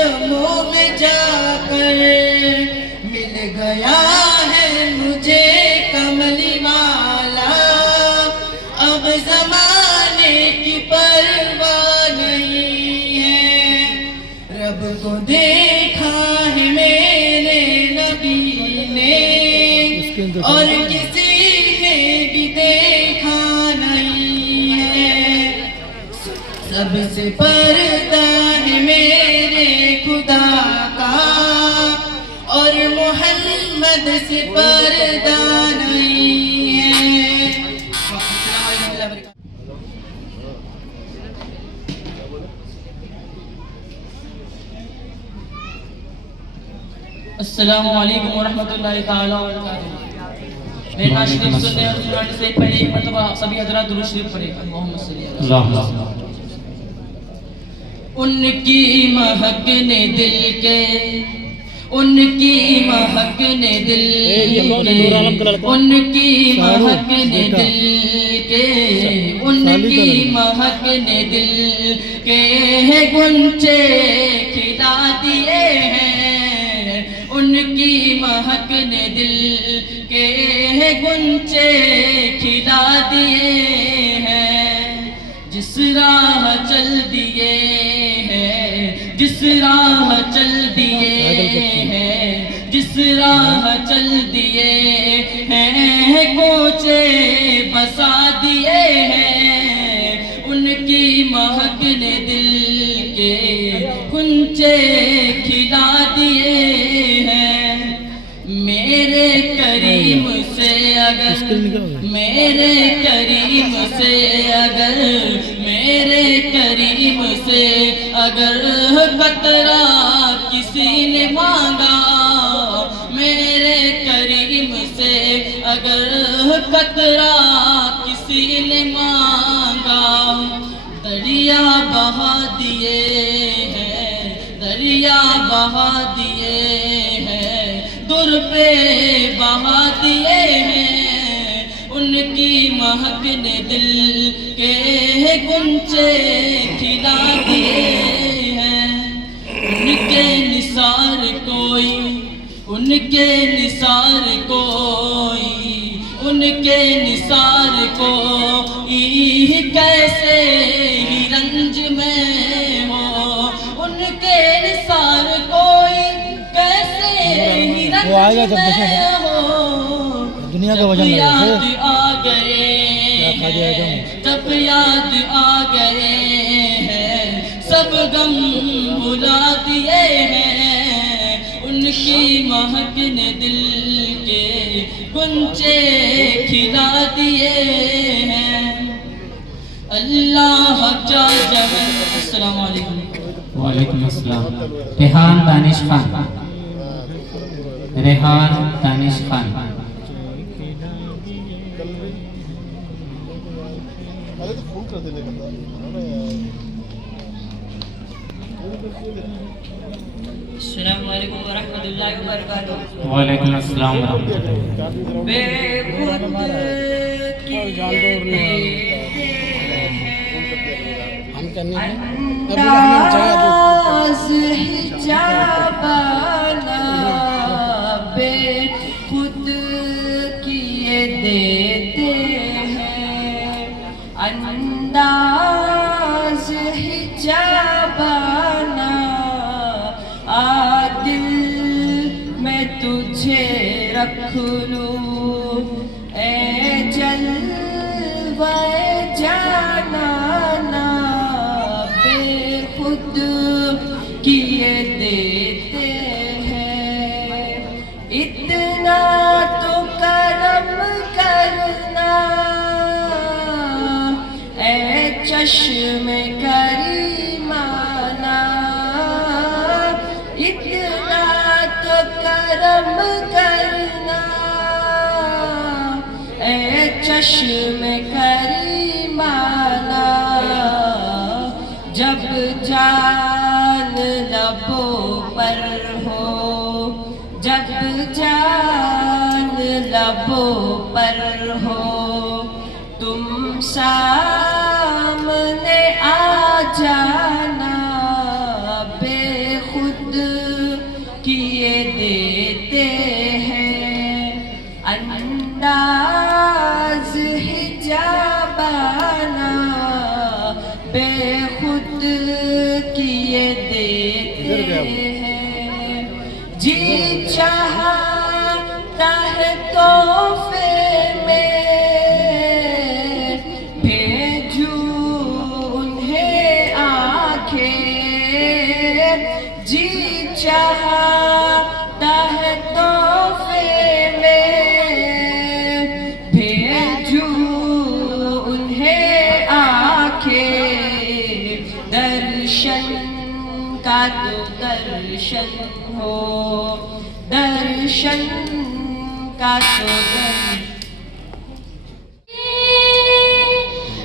कदमों में जाकर मिल गया है मुझे कमली वाला। अब जमाने की परवाह नहीं है, रब को देखा है मेरे नबी ने और किसी ने भी देखा नहीं है। सबसे पर्दा है मेरे खुदा का और मोहम्मद से पर्दा नहीं है। अस्सलामु अलैकुम वरहमतुल्लाहि ताला व बरकातुहू। मेरे नाम शरीफ सुनने और सुनाने से पहले एक मरतबा सभी हज़रात दुरूद शरीफ पढ़े। अल्लाहुम्मा सल्ली अला उनकी महक ने दिल के, उनकी महक ने दिल के, उनकी महक ने दिल के, उनकी महक ने दिल के गुंचे खिला दिए हैं। उनकी महक ने दिल के गुंचे खिला दिए हैं। जिस राह चल दिए हैं, जिस राह चल दिए हैं, जिस राह चल दिए हैं, कोचे बसा दिए हैं। उनकी महक ने दिल के कुंचे खिला दिए हैं। मेरे करीम से अगर, मेरे करीम से अगर, मेरे करीम से अगर कतरा किसी ने मांगा, मेरे करीम से अगर कतरा किसी ने मांगा, दरिया बहा दिए हैं, दरिया बहा दिए हैं, दुर पे बहा दिए हैं। उनकी महक ने दिल के गुंचे खिला दिए हैं। उनके निसार कोई, उनके निसार कोई, उनके निसार कोई कैसे ही रंज में हो। उनके निसार कोई कैसे ही रंज में हो। दुनिया का वजन याद आ गए हैं, जब याद आ गए हैं, सब गम भुला दिए हैं। उनकी महक ने दिल के गुंचे खिला दिए हैं। अल्लाह का जहर। अस्सलाम वालेकुम। वालेकुम अस्सलाम। रेहान दानिश खान, रेहान दानिश खान। अस्सलामु अलैकुम वरहमतुल्लाहि वबरकातुहू। वालेकुम अस्सलाम वरहमतुल्लाह। बेखुद अंदाज़ हिजाबाना बेखुद किए देते हैं। अंदाज़ हिजाबाना आ दिल मैं तुझे रख लूं, ए जलवाए जाना ना बेखुद किए देते हैं। इतना तो करम करना ए चश्मे करीमाना। इतना तो करम करना ए चश्मे करीमाना। जब जान लबों पर हो, जब जान लबों पर हो, तुम सामने आ जाना बेखुद किए देते हैं, अंदाज हिजाबाना बेखुद किए देते हैं। जी चाहता है तोहफे में भेजूं उन्हें आंखें, जी चाहता है तोहफे में भेजूं उन्हें आंखें। दर्शन का तो दर्शन हो, दर्शन का तो दर्शन।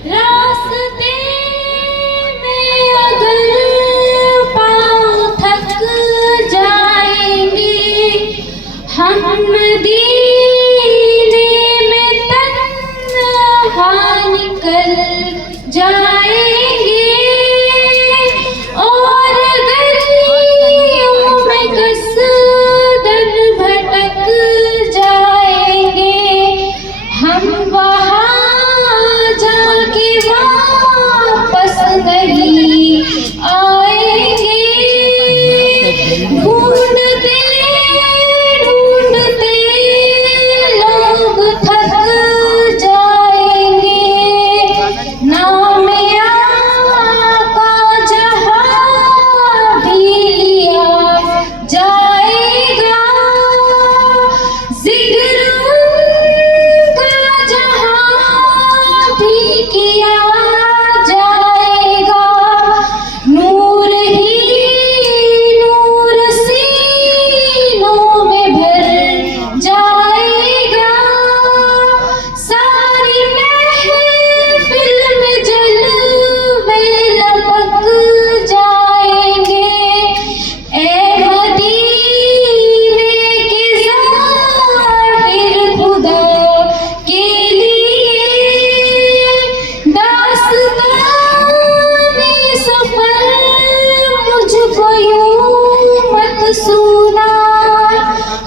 रास्ते में अगर पाँव थक जाएंगे, हम मदीने में तन्हा निकल जाएंगे, और गलियों में कसदन भटक जाएंगे। हम वहाँ जाके वापस नहीं आएंगे। ढूंढते ढूंढते लोग थक जाएंगे, नाम आका जहाँ भी लिया जाएगा, जिक्र उनका जहाँ भी किया जाएगा। नूर ही नूर सीनों में भर जाएगा, सारी महफिल में जलवे लपक जाएंगे। ए मदीने के ज़ाहिर खुदा के लिए, दास्ताने सफर मुझको यूं मत सुना,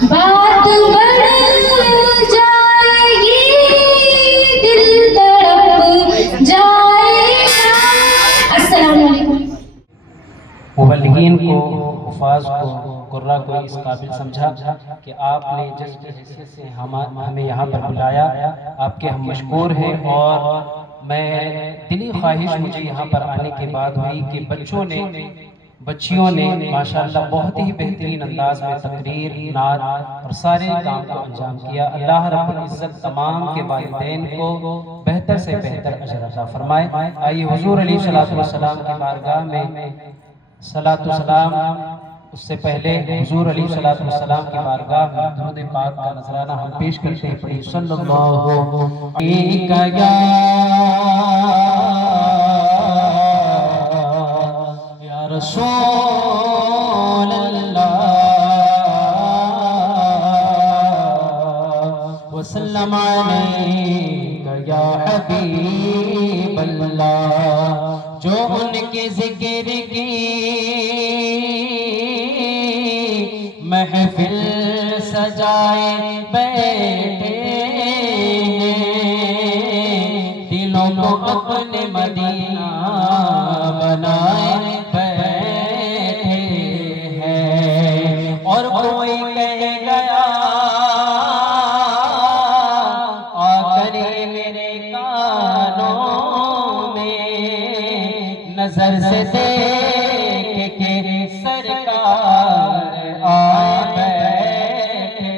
बात बढ़ जाएगी, दिल तड़प जाएगा। अस्सलाम वालेकुम। मुबल्लिगीन को, हुफ़ाज़ को, कुर्रा को इस काबिल समझा कि आपने जज्ब की हैसियत से हमें यहाँ पर बुलाया। आपके हम मशकूर हैं, और मैं दिली ख्वाहिश मुझे यहाँ पर आने के बाद हुई कि बच्चियों ने माशाअल्लाह बहुत ही बेहतरीन अंदाज में तकरीर, नात और सारे काम को अंजाम किया। अल्लाह रब्बुल इज़्ज़त तमाम के वालिदैन को बेहतर से बेहतर अजर अता फरमाए। आइए हुज़ूर अलैहिस्सलातु वस्सलाम की बारगाह में सलातो सलाम, उससे पहले हुज़ूर अलैहिस्सलातु वस्सलाम की बारगाह में दुरूद पाक का नजराना हम पेश करते हैं। पढ़िए सल्लल्लाहु अलैहि या रसूल अल्लाह वसल्लम अलैका या हबीब अल्लाह। जो उनके जिक्र की महफिल सजाए बैठे हैं, दिलों को अपने मदीना बनाए बैठे हैं। और कोई कह गया आकर मेरे कानों में, नजर से देख के सरकार आए बैठे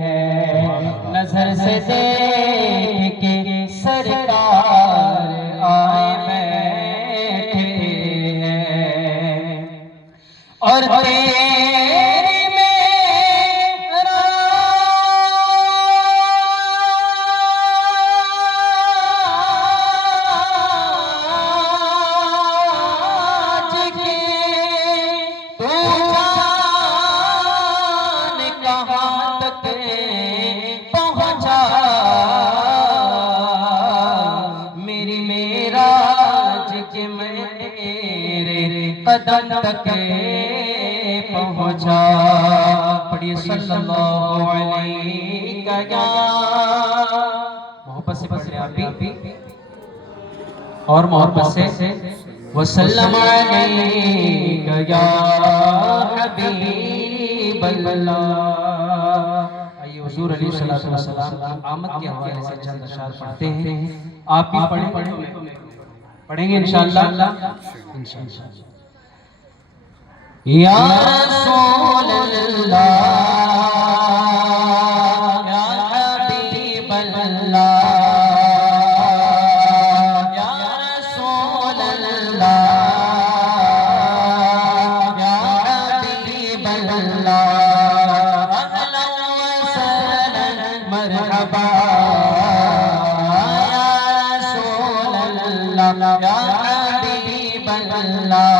हैं, नजर से देख के सरकार आए बैठे हैं। और तेरे मेरा कदम तक पहुँचा। पढ़िए सल्लल्लाहु अलैहि या, मोहब्बत से पढ़िए आप भी और मोहब्बत से वसल्लम अलैका या हबीबल्लाह। आइए हुजूर अलैहिस्सलातु वस्सलाम की आमद के हवाले से चंद अशआर पढ़ते हैं। आप भी पढ़ेंगे इंशाअल्लाह। या रसूल अल्लाह या हबीब अल्लाह या रसूल अल्लाह या हबीब अल्लाह अहलन व सहलन मरहबा या रसूल अल्लाह या हबीब अल्लाह।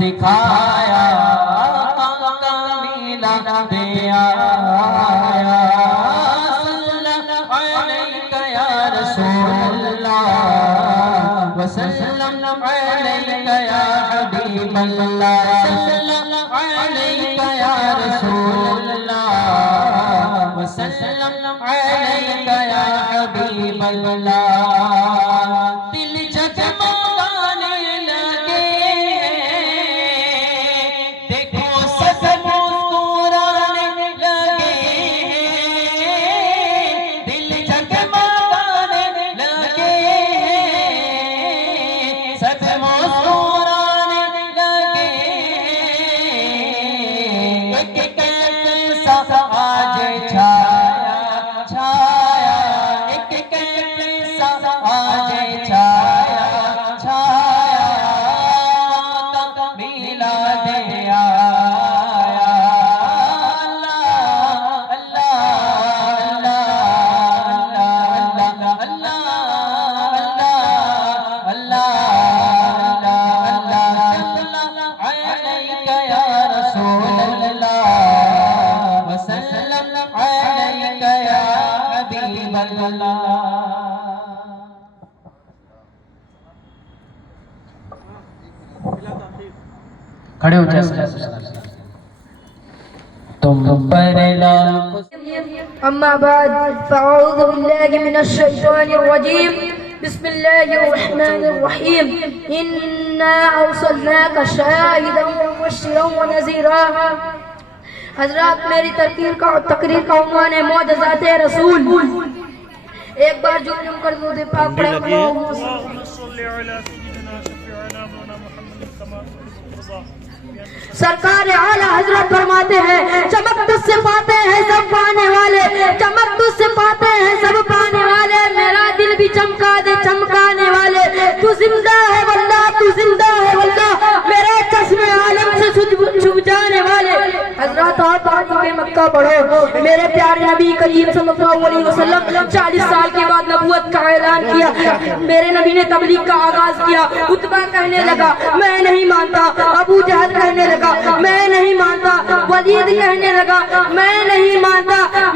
सिखाया कमीला दे आया सल्लल्लाहु अलैका या रसूलल्लाह वसल्लम अलैका या हबीबल्लाह सल्लल्लाहु अलैका या रसूलल्लाह वसल्लम अलैका या हबीबल्लाह। दिल जगमगाने लगे देखो सब मुस्कुराने लगे दिल जगमगाने लगे सब मुस्कुराने लगे एक कैसा आज छाया छाया एक कैसा आज छाया छाया कमीला दे आया अल्लाह अल्लाह अल्लाह अल्लाह अल्लाह अलैका या रसूलल्लाह वसल्लम अलैका या हबीबल्लाह। खड़े हो जाए तुम पर अम्मा बाद फ़अऊज़ु बिल्लाहि मिनश शैतानिर रजीम बिस्मिल्लाहिर रहमानिर रहीम इन्ना अरसलनाका शाहिदन व मुबश्शिरन व नज़ीरा। हज़रात, मेरी तकरीर का उन्वान है मोअज़्ज़ाते रसूल। एक बार जुम्मन कर दो दे पाक सरकार आला हजरत फरमाते हैं, चमक तुझसे पाते हैं सब पाने वाले, चमक तुझसे पाते हैं सब पाने वाले, मेरा दिल भी चमका दे चमकाने वाले, तू जिंदा है वल्लाह, तू जिंदा है वल्लाह, मेरे चश्मे आलम से छुप जाने वाले। हजरत आप के मक्का पढ़ो, मेरे प्यारे नबी करीम सल्लल्लाहु अलैहि वसल्लम 40 साल के बाद नबूवत का ऐलान किया। मेरे नबी ने तबलीग का आगाज किया। उतबा कहने लगा मैं नहीं मानता, अबू जहल कहने लगा मैं नहीं मानता, वलीद कहने लगा मैं नहीं मानता।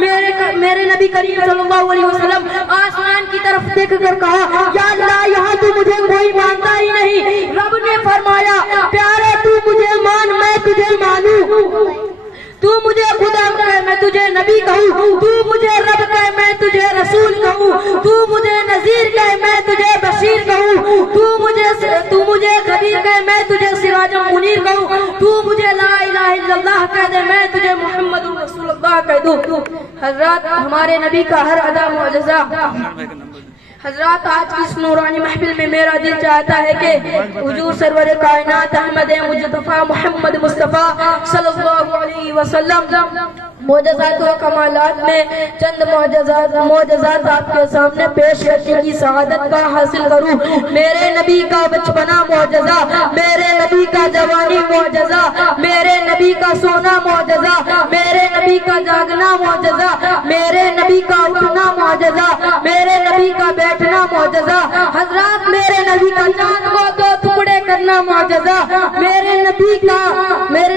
मेरे नबी करीम सल्लल्लाहु अलैहि वसल्लम आसमान की तरफ देखकर कहा या अल्लाह यहाँ तू मुझे कोई मानता ही नहीं। रब ने फरमाया प्यारे तू मुझे मान मैं तुझे मानूं, तू मुझे खुदा कहे मैं तुझे नबी कहूँ, तू मुझे रब कहे मैं तुझे रसूल कहूँ, तू मुझे नजीर कहे मैं तुझे बशीर कहूँ, तू मुझे खबीर कहे मैं तुझे सिराज मुनीर कहूँ, तू मुझे ला इलाहा इल्लल्लाह कह दे मैं तुझे मोहम्मद रसूलुल्लाह कह दूँ। हजरत हमारे नबी का हर अदा मुअज्जज़ा। हजरत आज की इस नूरानी महफिल में मेरा दिल चाहता है कि हुजूर सरवर कायनात अहमद मुजतफा मोहम्मद मुस्तफ़ा सल्लल्लाहु अलैहि वसल्लम मोजज़ात व कमालात में चंद मोजज़ात आपके सामने पेश करने की सआदत का हासिल करूं। मेरे नबी का बचपना मोजज़ा, मेरे नबी का जवानी मोजज़ा, मेरे नबी का सोना मोजज़ा, मेरे नबी का जागना मोजज़ा, मेरे नबी का उठना मोजज़ा, मेरे नबी का बैठना मोजज़ा। हजरत मेरे नबी का चांद को 2 टुकड़े करना मोजज़ा, मेरे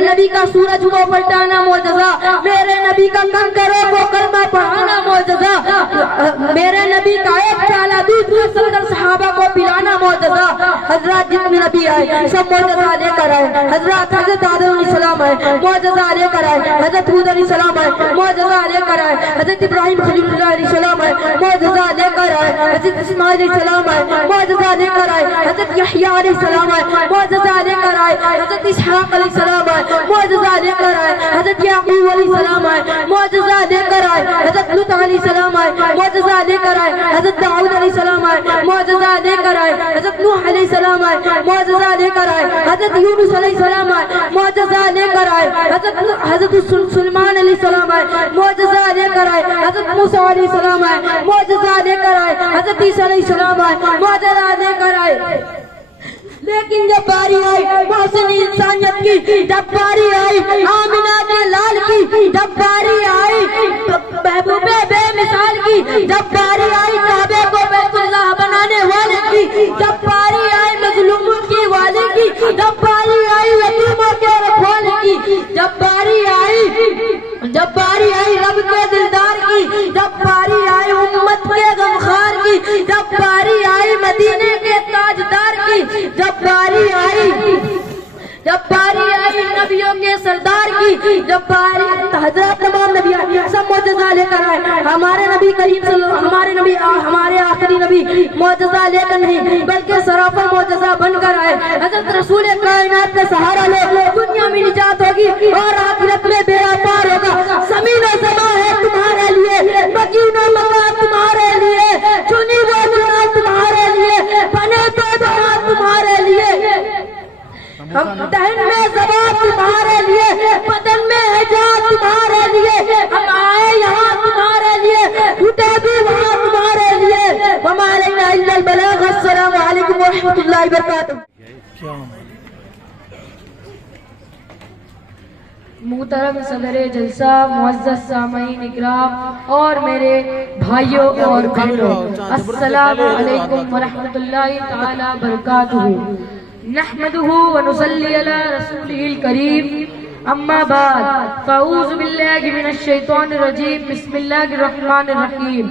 नबी का सूरज को पलटाना मोजज़ा, मेरे नबी का कंकरों को कलमा पढ़ाना मोजज़ा, मेरे नबी का 1 प्याला दूध 70 सहाबा को पिलाना मोजज़ा। हजरत जितने नबी आए सब मोजज़ा लेकर आए। हजरत आदम अलैहिस्सलाम आए मोजज़ा लेकर आए, हजरत हूद अलैहिस्सलाम आए मोजज़ा लेकर आए, हजरत इब्राहिम खलीलुल्लाह अलैहिस्सलाम आए मोजज़ा लेकर आए, हजरत इस्माइल अलैहिस्सलाम आए मोजज़ा लेकर आए, हजरत यहया अलैहिस्सलाम आए मोजज़ा लेकर आए, हजरत इसहाक अलैहिस्सलाम आए मोजज़ा लेकर आए, हजरत याकूब अलैहिस्सलाम आए मोजज़ा लेकर आए, हजरत लूत अलैहिस्सलाम आए मोजज़ा लेकर आए, हजरत दाऊद अलैहिस्सलाम आए मोजज़ा लेकर आए, हजरत नूह अलैहिस्सलाम आए मोजज़ा लेकर आए, हजरत यूनुस अलैहिस्सलाम आए मोजज़ा लेकर आए, हजरत सुलेमान अलैहिस्सलाम आए मोजज़ा लेकर आए, हजरत मूसा अलैहिस्सलाम आए मोजज़ा लेकर आए, हजरत ईसा अलैहिस्सलाम आए मोजज़ा लेकर आए। लेकिन जब बारी आई महसन इंसानियत की, जब बारी आई आमिना के लाल की, जब बारी आई महबूबे बेमिसाल की, जब बारी आई काबे को बैतुल्लाह बनाने वाले की, जब बारी आई मजलूमों की वाले की, जब बारी आई यतीमों के रखवाले की, जब बारी आई रब के दिलदार की, जब बारी आई उम्मत के गमखार की, जब बारी आई मदीने के ताजदार की, जब बारी आई नबियों के सरदार की, जब बारी हजरत तमाम नबी सब मोजज़ा लेकर आए। हमारे नबी करीम हमारे आखिरी नबी मोजज़ा लेकर नहीं बल्कि सराफा मोजज़ा बनकर आए। हजरत रसूल कायनात का सहारा लो, दुनिया में निजात होगी और आखिरत में बेड़ा पार होगा। ज़मीन और समा है तुम्हारे लिए, मकीनो मका तुम्हारे लिए, चुनी वो दुआ तुम्हारे लिए, बने तो दुआ तुम्हारे लिए, हम दहन में ज़बान तुम्हारे लिए, बदन में है जान तुम्हारे लिए, हम आए यहाँ तुम्हारे लिए, टूटे भी वहाँ तुम्हारे लिए। हमारे इल्लल बलाग। अस्सलामु अलैकुम व रहमतुल्लाहि व बरकातुहू। मुहतरम सदर जलसा, मुअज़्ज़ज़ सामईन इकराम और मेरे भाइयों और बहनों, अस्सलामु अलैकुम व रहमतुल्लाहि तआला व बरकातुहू। नहमदुहु व नुसल्ली अला रसूलिहिल करीम, अम्मा बाद, फ़अऊज़ु बिल्लाहि मिनश शैतानिर रजीम, बिस्मिल्लाहिर रहमानिर रहीम।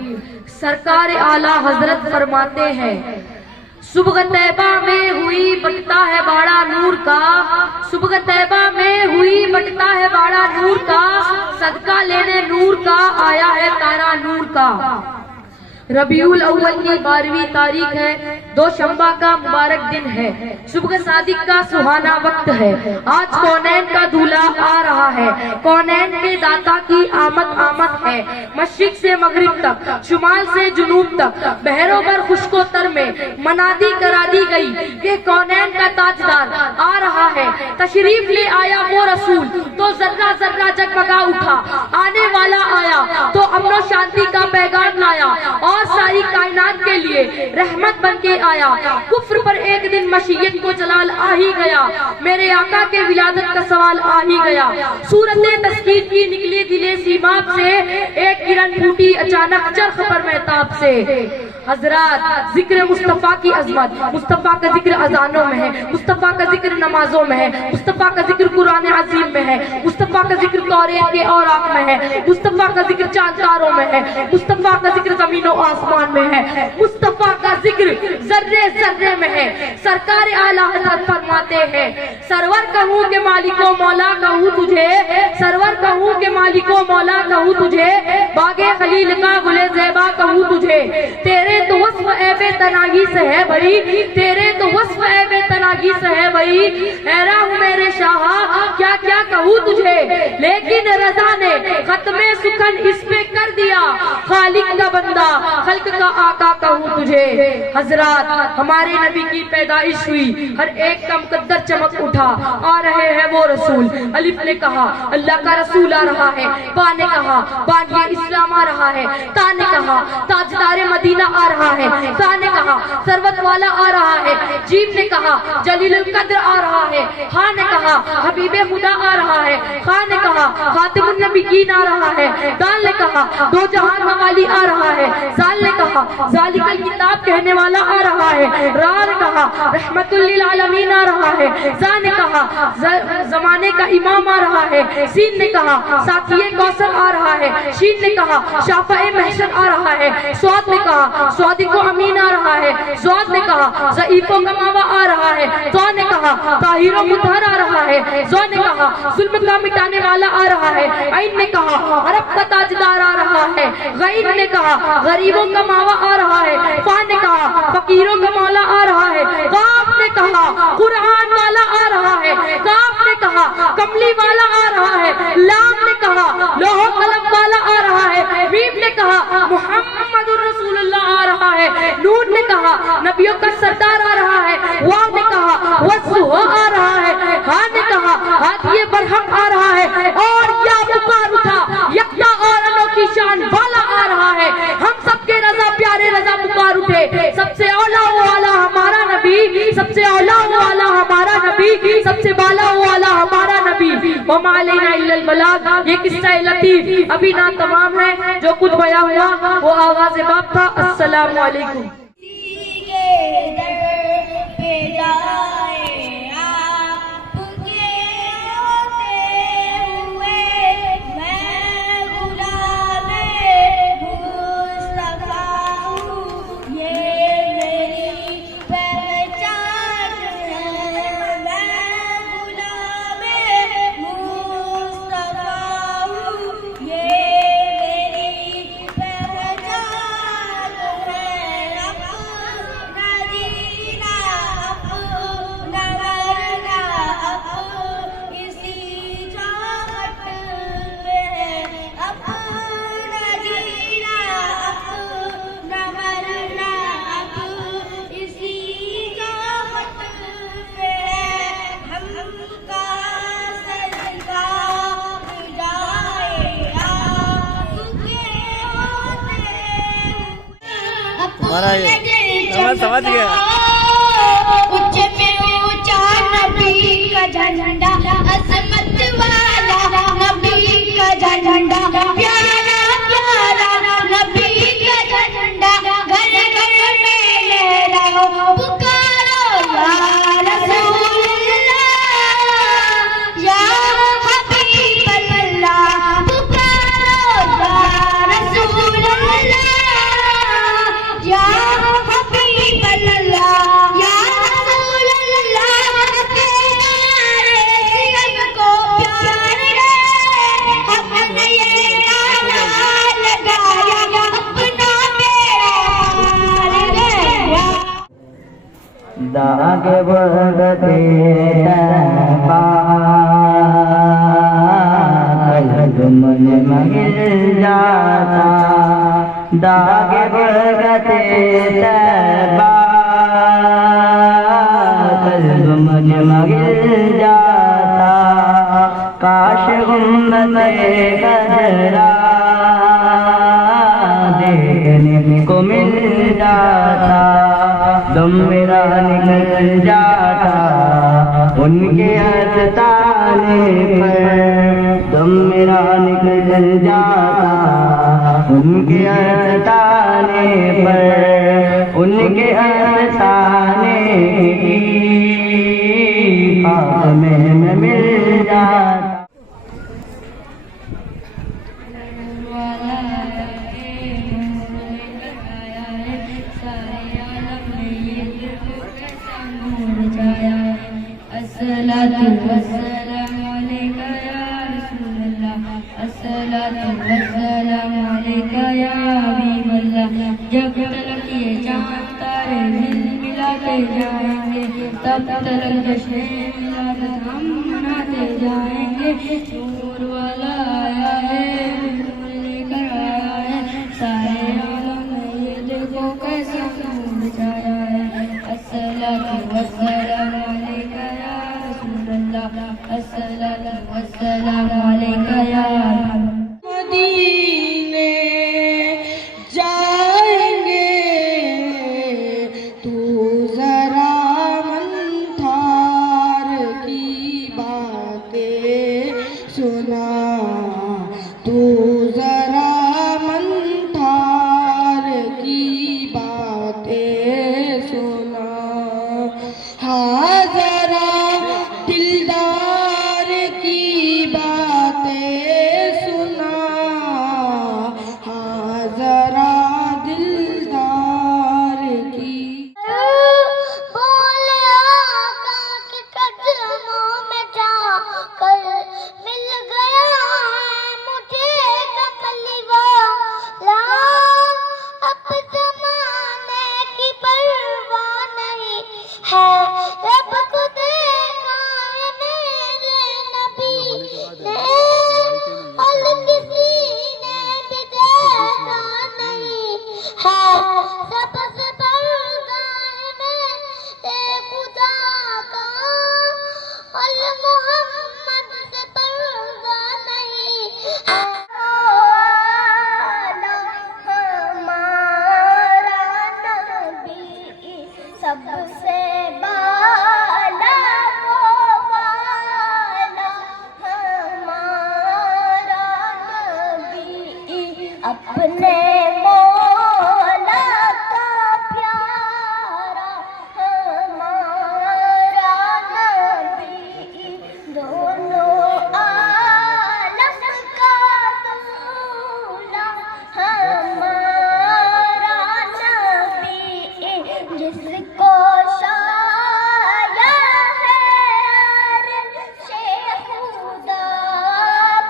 सरकार आला हजरत फरमाते हैं सुबह तैबा में हुई बटता है बाड़ा नूर का, सुबह तैबा में हुई बटता है बाड़ा नूर का, सदका लेने नूर का आया है तारा नूर का। रबीउल अव्वल की 12वीं तारीख है, 2 शंबा का मुबारक दिन है, सुबह सादिक का सुहाना वक्त है। आज कौनैन का दूल्हा आ रहा है, कौनैन के दाता की आमद है। मशरिक से मगरिब तक, शुमाल से जुनूब तक, बहरों पर खुशको तर में मनादी करा दी गई कि कौनैन का ताजदार आ रहा है, तशरीफ ले आया वो रसूल तो जर्रा जर्रा जगमगा उठा, आने वाला आया तो अमन शांति का पैगाम लाया और सारी कायनात के लिए रहमत बन के आया। कुफ्र पर एक दिन मशीयत को जलाल आ ही गया, मेरे आका के विलादत का सवाल आ ही गया। सूरत तस्कीर की निकली दिले सीमाब से, एक किरण फूटी अचानक चरख पर महताब से। हजरात, जिक्र मुस्तफ़ा की अजमत, मुस्तफ़ा का जिक्र अजानों में है, मुस्तफ़ा का जिक्र नमाजों में है, मुस्तफ़ा का जिक्र कुरान अजीम में है, मुस्तफ़ा का जिक्र तौरात के औराक में है, मुस्तफ़ा का जिक्र चांद तारों में है, मुस्तफ़ा का जिक्र जमीनों आसमान में है, मुस्तफ़ा का जिक्र जर्रे जर्रे में है। सरकार आला हज़रत फरमाते हैं, सरवर कहूँ के मालिको मौला कहूँ तुझे, सरवर कहूँ के मालिको मौला कहूँ तुझे, बागे खलील का गुले ज़ेबा कहूँ तुझे। तेरे तो वस्फ ऐबे तनागी से है भई, तेरे तो वस्फ ऐबे तनागी से है भई, हैरान हूँ मेरे शाह क्या क्या कहूँ तुझे, लेकिन रज़ा ने खत्मे सुखन इस पे कर दिया, खालिक का बंदा खल्क का आका कहूँ तुझे। हजरात, हमारे नबी की पैदाइश हुई, हर एक का मुकद्दर चमक उठा, आ रहे हैं वो रसूल। अलिफ ने कहा अल्लाह का रसूल आ रहा है, बा ने कहा बानिए इस्लाम आ रहा है, ता ने कहा ताजदारे मदीना आ रहा है, सा ने कहा सरवत वाला आ रहा है, जीम ने कहा जलीलुल कद्र आ रहा है, हा ने कहा हबीबे खुदा आ रहा है, खा ने कहा खातिमुन नबिय्यीन आ रहा है, दाल ने कहा दो जहान का वाली आ रहा है, जाल ने कहा जालिकल किताब कहने वाला आ रहा है, रा ने कहा रहमतुल लिल आलमीन आ रहा है, जा ने कहा जमाने का इमाम आ रहा है, सीन ने कहा साकिए कौसर आ रहा है, शीन ने कहा शाफाए महशर आ रहा है, स्वाद ने कहा स्वादिको अमीन आ रहा है, स्वाद ने कहा ज़ईफो कमावा आ रहा है, तो ने कहा ताहिरो मुतहर आ रहा है, जो ने कहा जुल्म का मिटाने वाला आ रहा है, ऐन ने कहा अरब का ताजदार आ रहा है, गैन ने कहा गरीबों का मावा आ रहा है, फा ने कहा फकीरों का मौला आ रहा है, काफ ने कहा कुरान वाला आ रहा है, काफ ने कहा कमली वाला आ रहा है, लाम ने कहा लोहो कलम वाला आ रहा है, मीम ने कहा मुहम्मदुर रसूलुल्लाह आ रहा है, नून ने कहा नबियों का सरदार आ रहा है, वाव ने कहा वस्सुहा आ रहा है, हा ने कहा हाथिए बरहक आ रहा है, और या पुकार उठा यकता और अनोखी शान वाला आ रहा है। हम सबके रजा प्यारे रजा पुकार उठे, सबसे औला वाला हमारा नबी, सबसे औला वाला हमारा नबी, सबसे बाला वाला हमारा नबी। वमा अलैना इल्लल बलाग। ये किस्सा लतीफ अभी ना तमाम है, जो कुछ बया हुआ वो आवाज़ बाप था। अस्सलाम वालेकुम। समझ गया। ऊंचे में ऊंचा नबी का झंडा, अजमत वाला नबी का झंडा, प्यारा प्यारा नबी का झंडा, घर घर में लहराओ पुकारो या रसूल अल्लाह, या हबीब अल्लाह, पुकारो या रसूल अल्लाह, या दागे बरगते मन मिल जाता, दागे बरगते मुझे मिल जाता, काश गुम्बदे गजरा देखने को मिल जाता, दम मेरा निकल जाता उनके अस्ताने पर, दम मेरा निकल जाता उनके अस्ताने पर, उनके अस्ताने की खाक में मैं मिल जाता। अस्सलातु वस्सलामु अलैका या रसूलल्लाह, अस्सलातु वस्सलामु अलैका या हबीबल्लाह। जब तक ये चाँद तारे मिलाते जाएंगे, तब तक जश्न मिलादत हम मनाते जाएंगे। नूर वाला आया है, नूर लेकर आया है, सारे आलम में ये देखो कैसा नूर छाया है। अस्सलातु वस्सलामु अलैका या रसूलल्लाह, अस्सलातु वस्सलामु अलैका या मदीने जाएंगे, तू जरा मंथार की बातें सुना, तू जरा मंथार की बातें सुना। हाँ जरा दिलदार की बातें सुना, हाँ जरा दिलदार की। बोले आका के कदमों में जाकर मिल गया मुझे कमली वाला, अब ज़माने की परवाह नहीं है, रब को देखा है मेरे नबी ने, और किसी ने भी देखा नहीं है, सबसे बड़ा है मेरे खुदा का, और मोहम्मद से बड़ा नहीं है। हमारा नबी सबसे बाला वो वाला, हमारा नबी अपने मौला का प्यारा, हमारा नबी दोनों आलम का दूल्हा, हमारा नबी जिसको शाया है अर्शे खुदा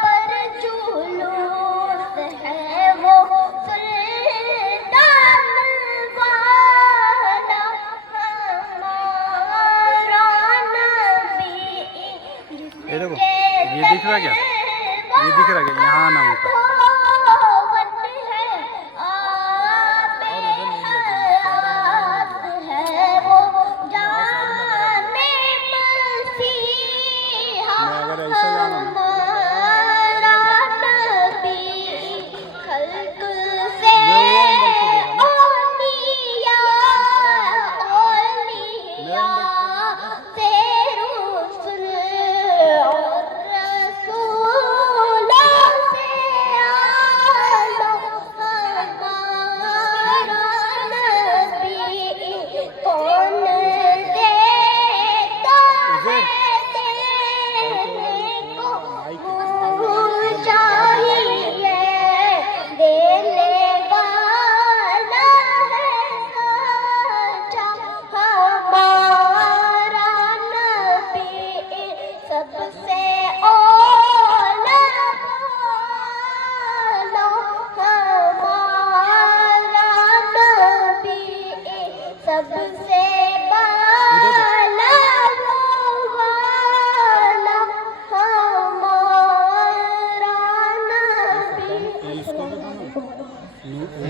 पर जुलूस है वो सुल्तान वाला, हमारा नबी जिसके ये दिख रहा क्या? ये दिख रहा क्या? यहाँ आना होता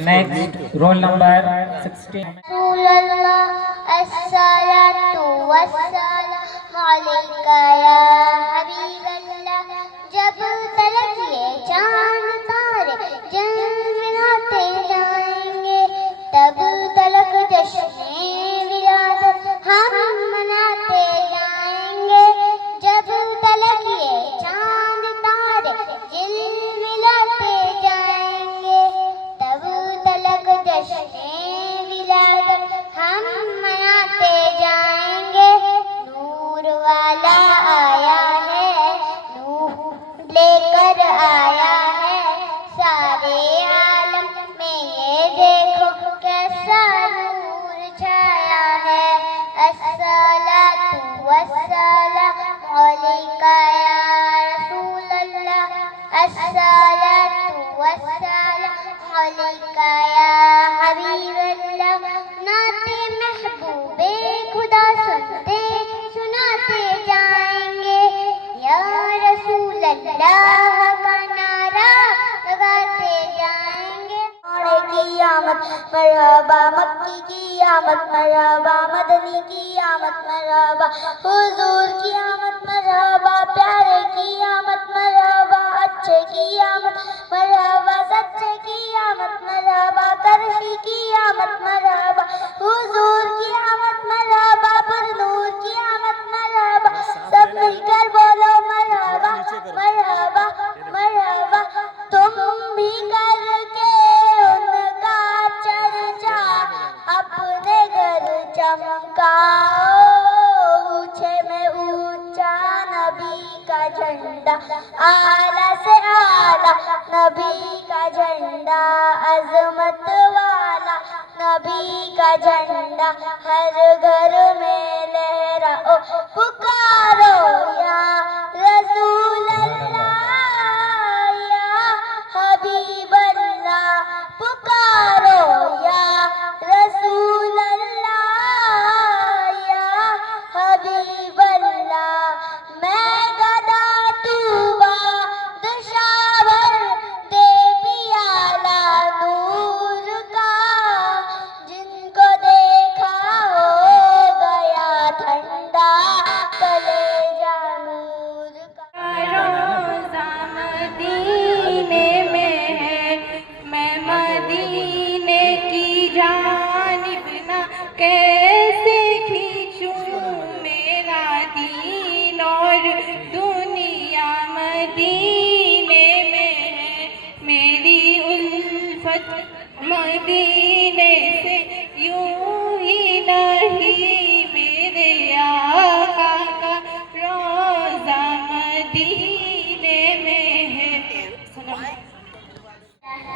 Next, roll number 16. अस्सलातु वस्सलामु अलैका या हबीब अल्लाह। जब तलक ये चांद तारे जलते जाएंगे, तब तलक जश्ने विलादत हम मनाते जाएंगे। जब तलक ये चांद तारे झिलमिलाते जाएंगे, तब तलक जश्ने विलादत हम मनाते जाएंगे। नूर वाला आया है, नूर लेकर आया है, सारे आलम में ये देखो कैसा नूर छाया है। अस्सलातु वस्सलामु अलैका या रसूल अल्लाह। अस्सलातु वस्सलामु अलैका या हबीब अल्लाह। नाते महबूबे खुदा सुनते सुनाते जाएंगे, या रसूल अल्लाह का नारा लगाते जाएंगे। की आमद मरहबा, मक्की की आमद मरहबा, मदनी की आमद मरहबा, हुजूर की आमद मरहबा, प्यारे की आमद मरहबा, अच्छे की आमद मरहबा, सच्चे की आमद मरहबा, करशी की आमद मरहबा, हुजूर की आमद मरहबा, पुरनूर की आमद मरहबा। सब मिलकर बोलो मरहबा मरहबा मरहबा। तुम भी करके उनका चर्चा अपने घर चमकाओ, ऊंचे में ऊंचा नबी का झंडा, आला से आला नबी का झंडा, अजमत वाला नबी का झंडा हर घर में लहराओ। पुकारो या रसूल अल्लाह या हबीब अल्लाह, पुकारो या रसूल अल्लाह या हबीब अल्लाह। मैं गदा तूबा दुशावर दे पियाला नूर का, जिनको देखा हो गया ठंडा कलेजा नूर का। रोज़ा मदीने में है, मैं मदीने की जानिब ना कैसे खींचूं मेरा दीन और दुनिया मदीने में है। मेरी उल्फत मदीने से यूं ही नहीं, मेरे आका का रोज़ा मदीने में है।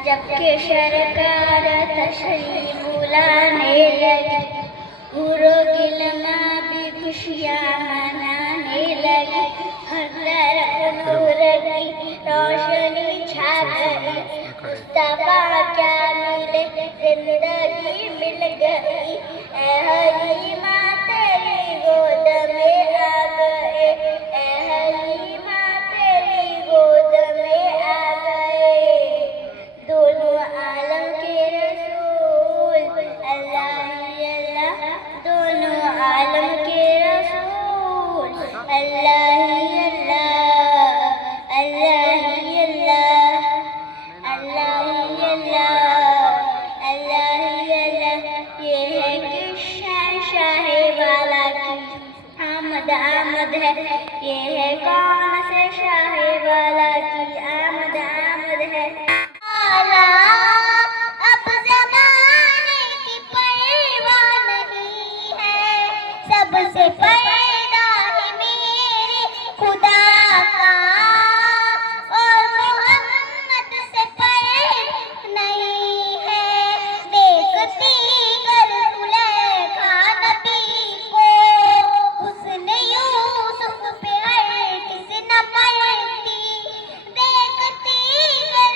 जबकि सरकार तशरीफ लाने लगी, हुरो गिलमा भी खुशियाँ मनाने लगी। हर तरफ नूर की रोशनी छा गई, मुस्तफा क्या मिले जिंदगी मिल गई। ऐ हलीमा तेरी गोद में आ गए, ऐ हलीमा तेरी गोद में आ गए। दोनों आलम के रसूल अल्लाह ही अल्लाह, दोनों आलम के रसूल अल्लाह ही अल्लाह, अल्लाह ही अल्लाह, अल्लाह ही अल्लाह, अल्लाह ही अल्लाह। ये है किस्सा शाहे वाला की आमद आमद है, ये है कौन से शाहे वाला की आमद आमद है। अब ज़माने की परवाह नहीं है, सबसे पैदा है मेरे खुदा का, और मोहम्मद से पैदा नहीं है। देखती कर जुलेखा नबी को, हुस्न यूसुफ पे हर किसी न पड़ती। देखती कर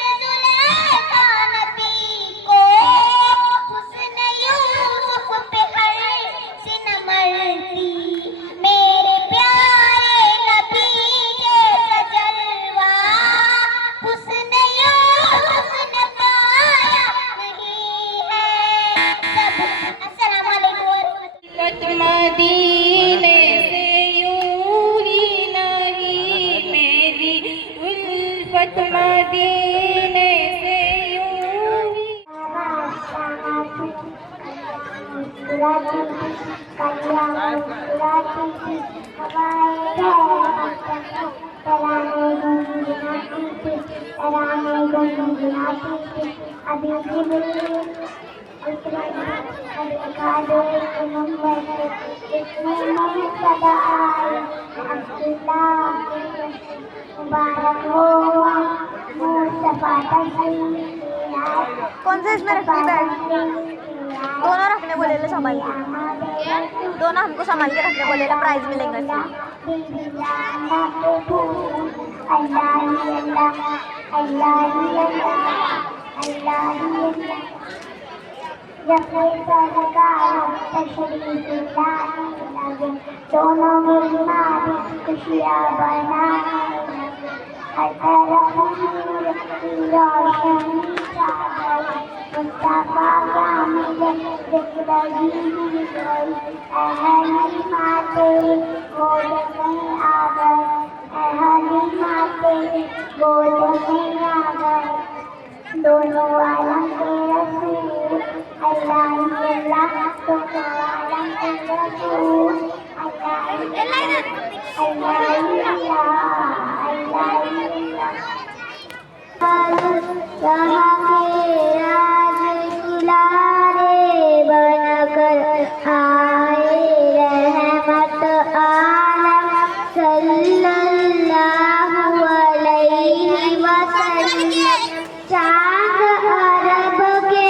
मदीने से यूं ही कौन सा इसमें रखनी बैग? दोनों रखने बोले ले संभाल के, दोनों हमको संभाल के रखने बोले ले, प्राइज मिलेंगे इसमें। दोनों मेरी माँ खुशियाँ बनाए हर तरफ नूर की रोशनी छा गई मुस्तफा का मिले जिंदगी ही गई अहली माँ तेरी गोद में आ गए अहली माँ तेरी गोद में आ गए दोनों आलम के रसूल अल्लाह ही अल्लाह दोनों आलम के रसूल अल्लाह ही अल्लाह यहाँ के राजकुलारे बनकर आए रहमत आलम सल्लल्लाहु अलैहि वसल्लम चाँद अरब के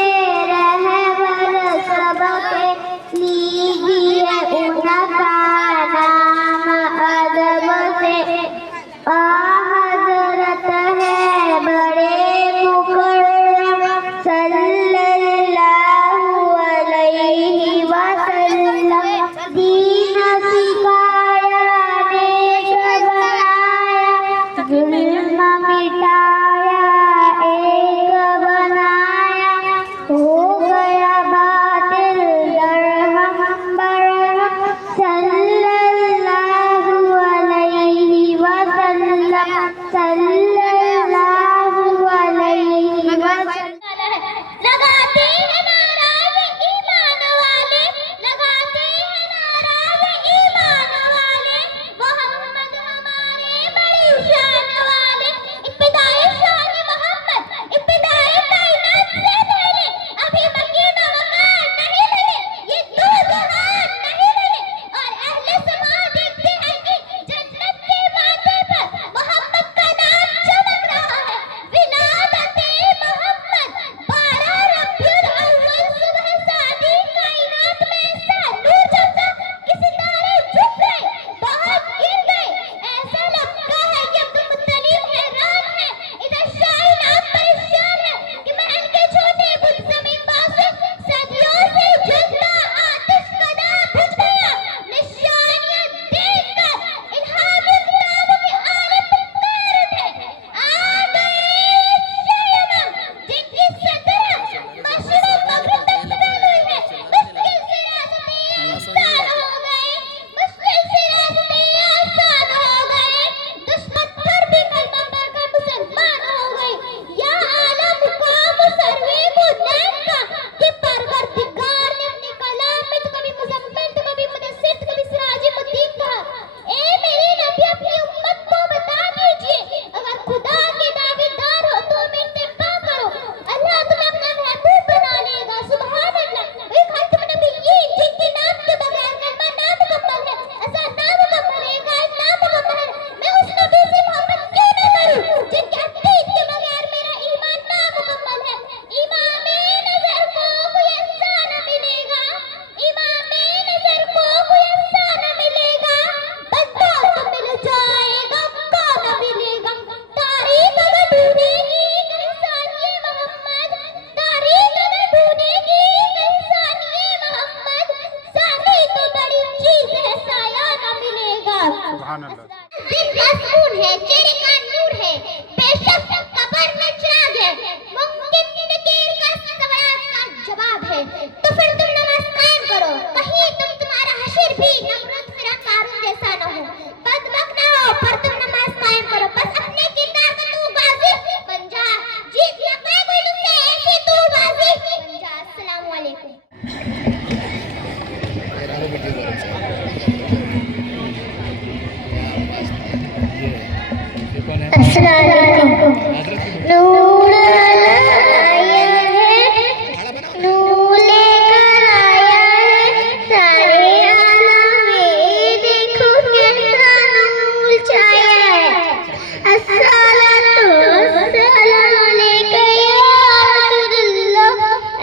रहबर सबके लीजिए उनका नाम अदब से हज़रत है बड़े मुकर्रम सल्लल्लाहु अलैहि वसल्लम दीन सिखाया नेक बनाया जुल्म मिटाया एक बनाया हो गया बातिल दरहम बरहम सल्लल्लाहु अलैहि वसल्लम सल्लल्लाहु अलैहि वसल्लम लगाते हैं नाराज ईमान वाले लगाते हैं नाराज ईमान वाले मोहम्मद हमारे बड़ी शान वाले इब्तिदाए शान मोहम्मद इब्तिदाए कायनात से पहले अभी मकीन वकार नहीं मिले ये दो जहान नहीं मिले और अहले समा देखते हैं कि जन्नत के माथे पर मोहम्मद का नाम चमक रहा है विलादते मोहम्मद 12 रबीउल अव्वल सुबह शादी कायनात में ऐसा नूर चमका कि सितारे झुक गए बहुत गिर गए ऐसा लगता है कि अब्दुल मुत्तलिब हैरान है इधर शाहीन आप परेशान है कि महल के छोटे बुत जमीन से सदियों से जलता आतिश कदा बुझ गया निशानियां देखकर इल्हामी किताबों के आले पुकार उठे आ गए शयनम जिनकी सदर मशरिक मगरिब तक फैली हुई है मुश्किल से रास्ते आसान हो गए मुश्किल से रास्ते आसान हो गए दुश्मन पर भी कलमा पढ़कर मुसलमान हो गए या आलम कौम सर्वे को देखा कि परवरदिगार ने अपने कलाम में तो कभी मुज़म्मिल तो कभी मुदस्सिर तो कभी सिराजुद्दीन कहा ए मेरे नबी अपनी उम्मत को बता दीजिए अगर खुदा के दावेदार हो तो हमें इत्तिबा करो अल्लाह तुम्हें अपना महबूब बना लेगा सुभान अल्लाह वे खातम नबिय्यीन जिनके नाम के बगैर कलमा नामुकम्मल है ऐसा नामुकम्मल है गायब नामुकम्मल है मैं उस नबी से मोहब्बत क्यों न करूं जिनके अतीत के बगैर मेरा ईमान नामुकम्मल है इमामे नजर को कोई ऐसा न मिलेगा इमामे नजर को कोई ऐसा न मिलेगा बंदा तो मिल जाएगा को न मिलेगा तारीख अगर ढूंढेगी इंसानिये मोहम्मद तारीख अगर ढूंढेगी इंसानिये मोहम्मद साथी तो बड़ी चीज है साया न मिलेगा सुभान अल्लाह दिल मस्कून है चेहरे का नूर है बेशक कब्र में चिराग है मुमकिन नकीर का सवाल का जवाब है तो फिर तुम नमाज कायम करो कहीं तुम्हारा हशर भी नमरूद फिरौन कारून जैसा न हो बदबख्त न हो पर तुम नमाज कायम करो बस अपने किरदार का तू गाजी बन अस्सलाम वालेकुम। नूर आया है, नूर लेकर आया है सारे आलम में, देखो कैसा नूर छाया है। अस्सलातु वस्सलाम अलैका या रसूलल्लाह,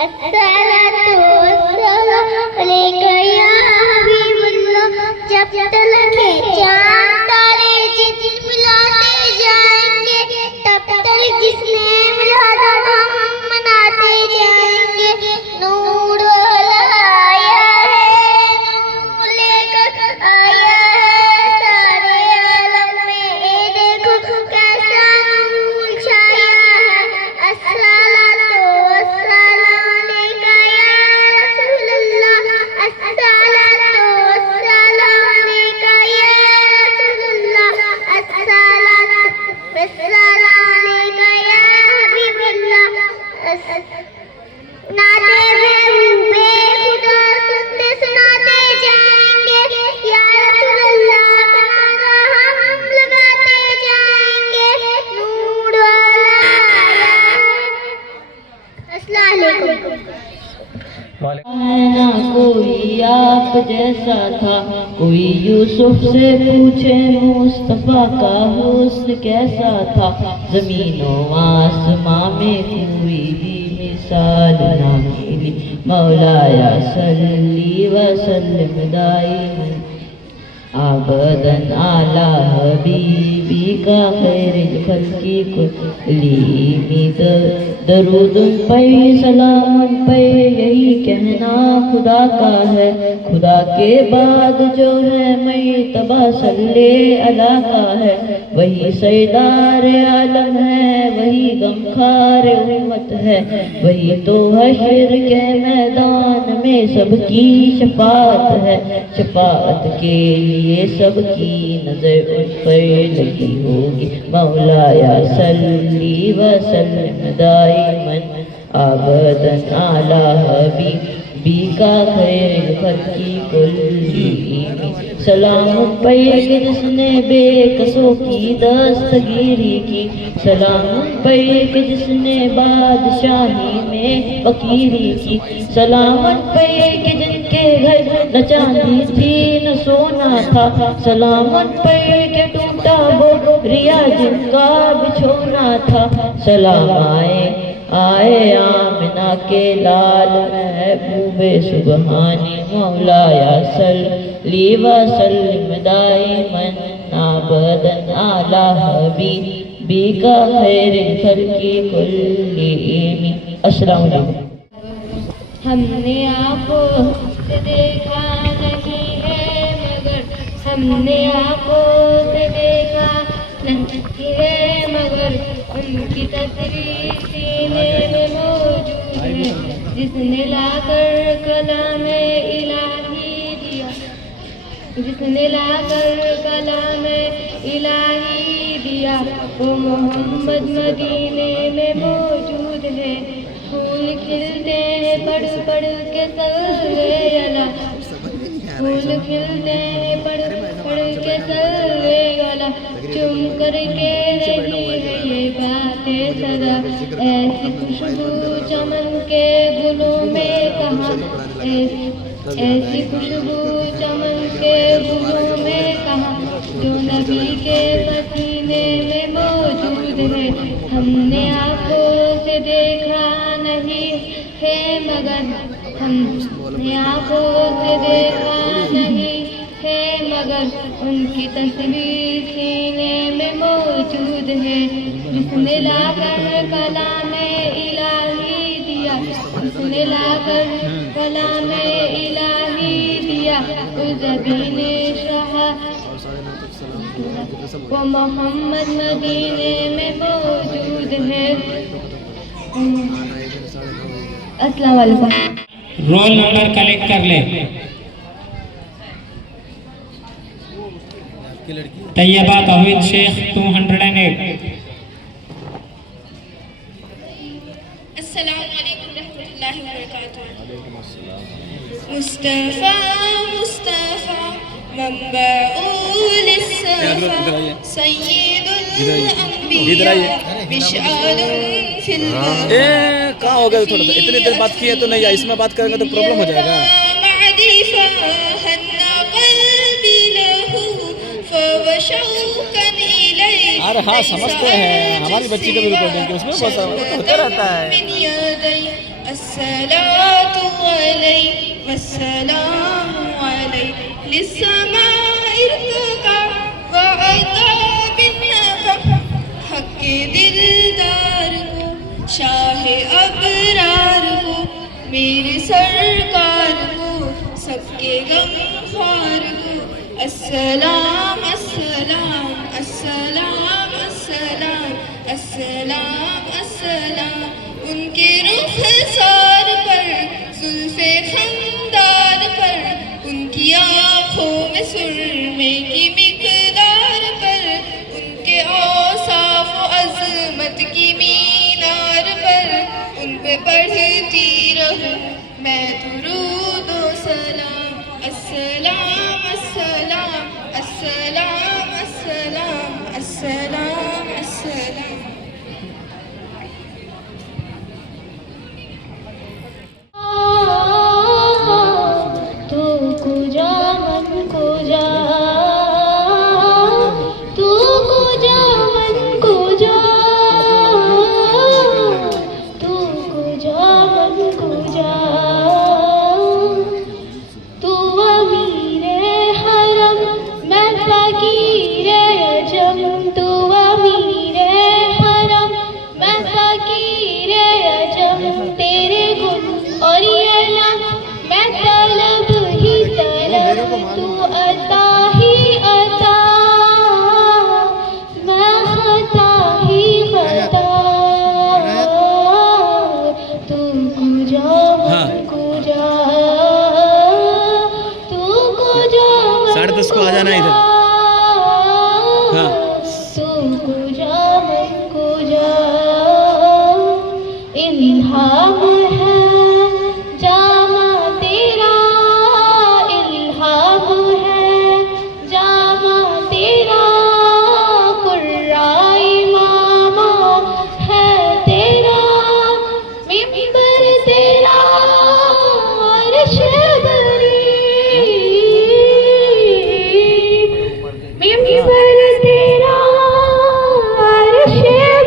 अस्सलातु वस्सलाम अलैका या हबीबल्लाह। जब तलक चांद तारे जिस मिलाते जाएंगे, तब तक जिसने मिलाना हम मनाते जाएंगे। नूर आया है, नूर लेकर आया है सारे आलम में, देखो कैसा नूर छाया है। अस्सलातु वस्सलाम अलैका या रसूलल्लाह, अस्सलातु वस्सलाम अलैका या रसूलल्लाह, अस्सलातु वस्सलाम अलैका या हबीबल्लाह। नाते महबूबे खुदा सुनते सुनाते जाएंगे, या रसूलल्लाह का नारा हम लगाते जाएंगे। नूर वाला आया है। अस्सलाम वालेकुम। ना कोई आप जैसा था, कोई यूसुफ से पूछे मुस्तफा का हुस्न कैसा था। जमीनों आसमां में कोई भी मिसाल ना मिली, मौलाया सल्ली व सल्लिम दाइमन आबदन आला हबीबी का खैरिल खल्की कुल्ली। दरूदुन पे सलामुन पे यही कहना खुदा का है, खुदा के बाद जो है मर्तबा सल्ले अला का है। वही सरदार आलम है, वही गमखार उम्मत है, वही तो हश्र के मैदान में सबकी शफाअत है। शफाअत के लिए सबकी नजर उस पर लगी होगी। मौलाया सल्ली व सल्लिम दाइमन आबदन आला हबीबी का खैर खल्की कुल्ली। सलाम पे जिसने बेकसों की दस्तगीरी की, सलाम पे जिसने बादशाही में फकीरी की। सलामत पे जिनके घर न चांदी थी न सोना था, सलामत पे के टूटा वो रिया जिनका बिछोना था। सलाम आए आमिना के लाल महबूबे सुबहानी, मौलाया सल्ली व सल्लिम दाइमन आबदन आला हबीबी का खैरिल खल्की कुल्ली। अस्सलाम वालेकुम। हमने आंखों से देखा नहीं है मगर, हमने आंखों से देखा नहीं है मगर, उनकी तस्वीर सीने में मौजूद है। जिसने लाकर कलाम इलाही दिया, जिसने लाकर कलाम इलाही दिया, वो मोहम्मद मदीने में मौजूद है। फूल खिलते हैं पढ़ पढ़ के सल्ले अला, फूल खिलते हैं पढ़ पढ़ के सल्ले अला। चुम करके रही है ये बातें सदा, ऐसी खुशबू चमन के गुलों में कहाँ, ऐसी खुशबू चमन के गुलों में कहाँ, जो नबी के पसीने में मौजूद है। हमने आंखों से देखा नहीं है मगर, हमने आंखों से देखा नहीं है मगर, उनकी तस्वीर सीने में मौजूद है। जिसने लाकर कलाम इलाही दिया, जिसने लाकर कलाम इलाही दिया, उस ज़बीने शाह वो मोहम्मद मदीने में मौजूद है। अस्सलाम वालेकुम। रोल नंबर कलेक्ट कर ले। तैयबा तौहीद शेख 208। अस्सलाम वालेकुम रहमतुल्लाहि व बरकातुहू। मुस्तफ़ा मुस्तफ़ा मंबउल सफ़ा सय्यदुल इधर आइए। कहाँ हो गया थोड़ा सा, इतनी देर बात की है तो नहीं, इसमें बात करेंगे तो प्रॉब्लम हो जाएगा। अरे हाँ समझते हैं, हमारी बच्ची को भी रिकॉर्डिंग की, उसमें बहुत सारा होता रहता है। दिलदार को शाहे अबरार को मेरे सरकार को सबके गमखार को अस्सलाम अस्सलाम अस्सलाम अस्सलाम अस्सलाम अस्सलाम। उनके रुखसार पर जुल्फे खंदार पर उनकी आँखों में सुरमे की मिकदार पर उनके औसाफ अज़मत की मीनार पर उन पे पढ़ती रहूं मैं दुरूद व सलाम। अस्सलाम अस्सलाम अस्सलाम अस्सलाम अस्सलाम अस्सलाम। तू कुजा मन कुजा, तू कुजा मन कुजा, तू कुजा मन कुजा। तू अमीरे हरम मैं फकीरे अजम, तू अमीरे हरम मैं फकीरे अजम। तेरे गुण और ये लम मैं तलब ही तलब, तू अता ही अता मैं खता ही खता। तू कुजा मन कुजा, तू कुजा 10:30 को आ जाना इधर। हाँ। तू कुजा मन कुजा। इल्हाम है जामा तेरा, इल्हाम है जामा तेरा, कुर्रा इमामा है तेरा, मिंबर तेरा अर्श बरी, मिंबर तेरा अर्श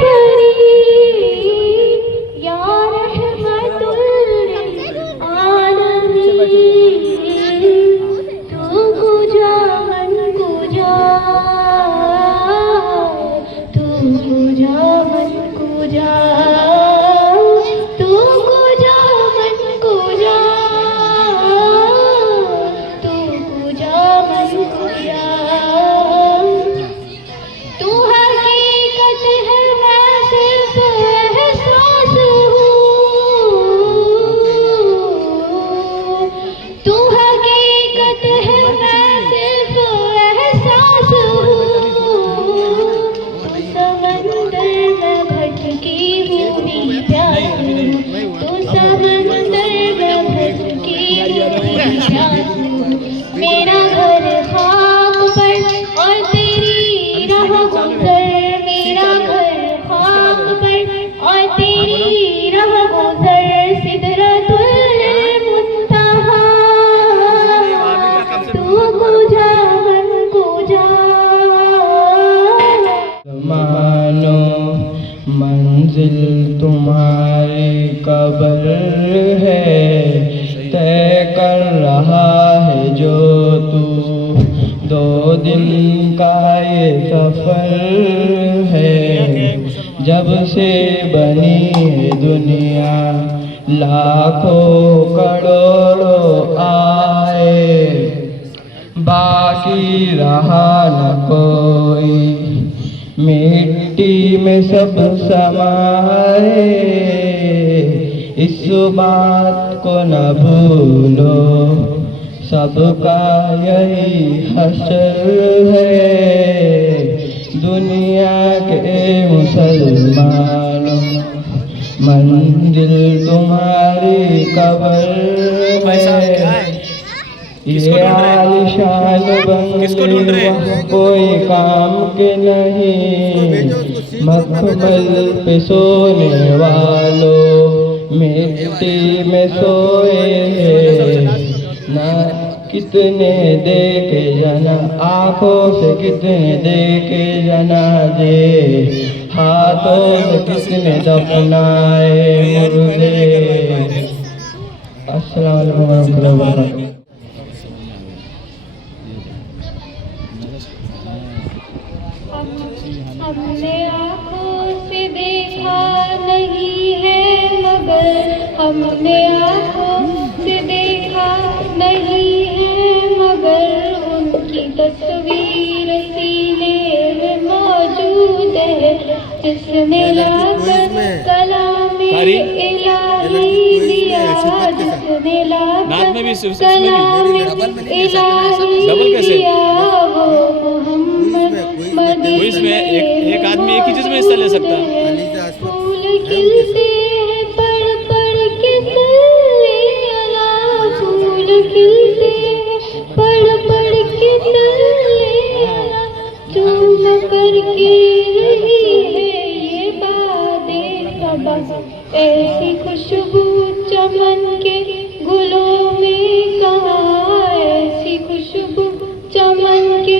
बरी। या रहमतुल आलमीन, तू कुजा मन कुजा, तू कुजा मन कुजा, तू कुजा मन कुजा, तू कुजा मन कुजा। तू हकीकत है मैं सिर्फ एहसास हूँ, तू हकीकत है मैं सिर्फ एहसास हूँ। समंदर में भटकी हूँ मेरी प्यासी, तू समंदर में भटकी हूँ मेरी प्यासी। मेरा घर खाक पर और तेरी राह गुज़र, मेरा घर खाक पर और तेरी राह गुज़र। सिदरतुल मुंतहा, तू कुजा मन कुजा। मानो मंजिल तुम्हारी कब्र है, तय कर रहा है जो तू 2 दिन का ये सफर है। जब से बनी है दुनिया लाखों करोड़ों आए, बाकी रहा न कोई, मिट्टी में सब समाए। इस बात को न भूलो सबका यही हश्र है। दुनिया के मुसलमानों मंजिल तुम्हारी कब्र है। ये आलिशान बंगले वह कोई काम के नहीं, मखमल पे सोने वालों मिट्टी में सोए ना, कितने देखे जना आँखों से, कितने देखे जनाजे, हाथों से कितने दफनाए मुर्दे। अस्सलाम वालेकुम warahmatullahi wabarakatuh। हमने आँखों से देखा नहीं है मगर, हमने आँखों से देखा नहीं है मगर, उनकी तस्वीर सीने में मौजूद है, जिसने लाकर कलामे इलाही दिया, जिसने लाकर कलामे इलाही दिया, वो मोहम्मद इसमें एक आदमी एक ही चीज में हिस्सा ले सकता है। फूल खिलते हैं पढ़ पढ़ के तल्ले अला, फूल खिलते हैं पढ़ पढ़ के तल्ले अला, चूम करके रही है ये बादे सबा, ऐसी खुशबू चमन के गुलों में कहाँ, ऐसी खुशबू चमन के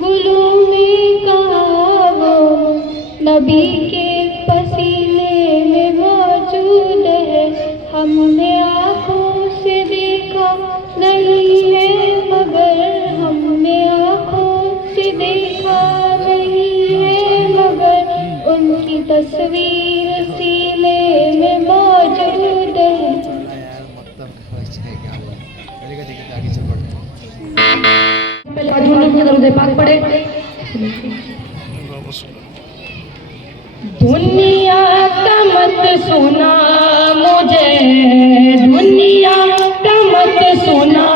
गुलों में कहाँ, वो नबी के पसीने में मौजूद है, हमने आँखों से देखा नहीं है मगर, हमने आँखों से देखा नहीं है मगर, उनकी तस्वीर सीने में मौजूद है। पाक पड़े। दुनिया का मत सुना मुझे, दुनिया का मत सुना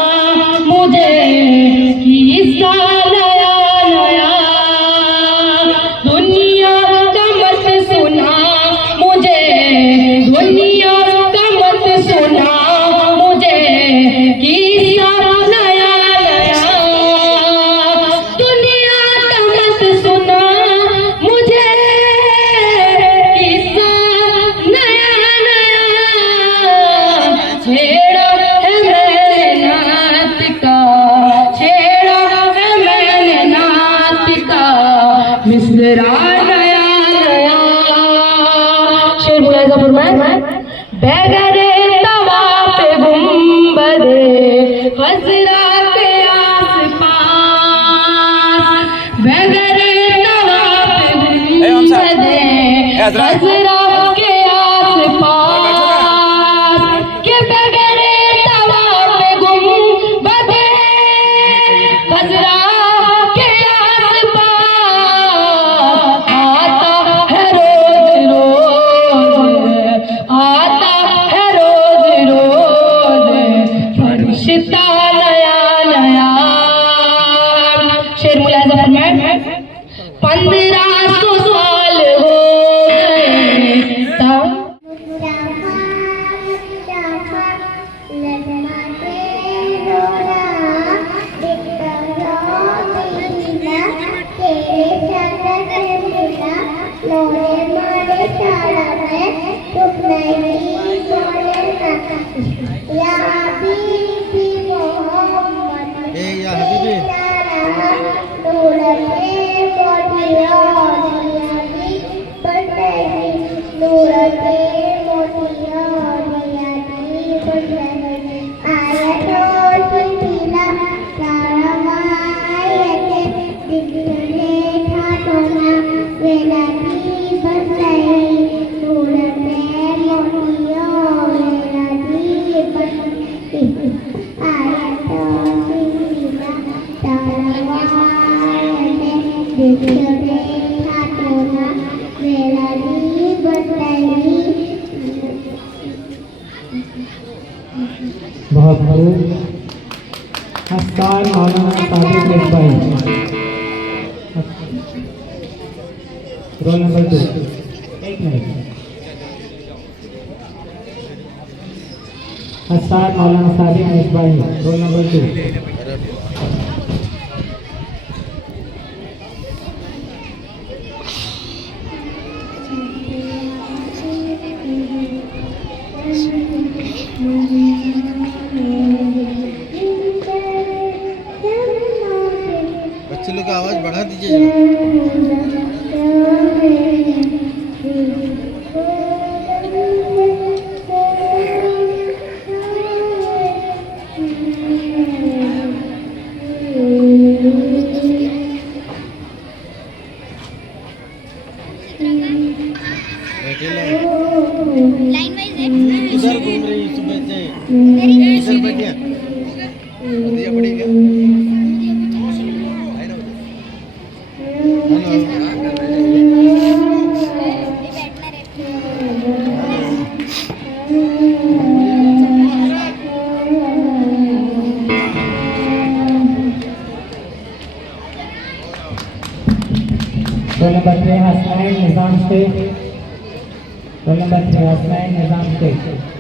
मुझे, किस्सा नया नया, दुनिया का मत सुना मुझे, दुनिया का मत सुना मुझे, किस्सा नया नया, दुनिया का मत सुना मुझे, किस्सा नया नया, छेड़ा है मैंने नात का, छेड़ा है मैंने नात का, मिसरा नया नया। शेर मुलाज़ा फरमाए, बैगरे तवाफ गुंबदे खज़रा के आस-पास, बैगरे तवाफ गुंबदे खज़रा के आस-पास, के बैगरे तवाफ गुंबदे खज़रा के आस-पास, आता है रोज रोज, आता है रोज रोज, फरिश्ता नया नया। शेर मुलाज़ा फरमाए, 1500 साल हो गए तब बहुत खूब। हस्तान मौलाना साबिर भाई, रोल नंबर 2। एक मिनट। अस्ताद मौलाना सादिक मिसबाही, रोल नंबर 2। बच्चे लोग का आवाज़ बढ़ा दीजिए। लाइन वाइज है। इधर घूम रही है सुबह से। इधर बैठिए। दिया पड़ेगा। Roll number 3 Hasnain Nizam Shaikh, roll number 3 Hasnain Nizam Shaikh.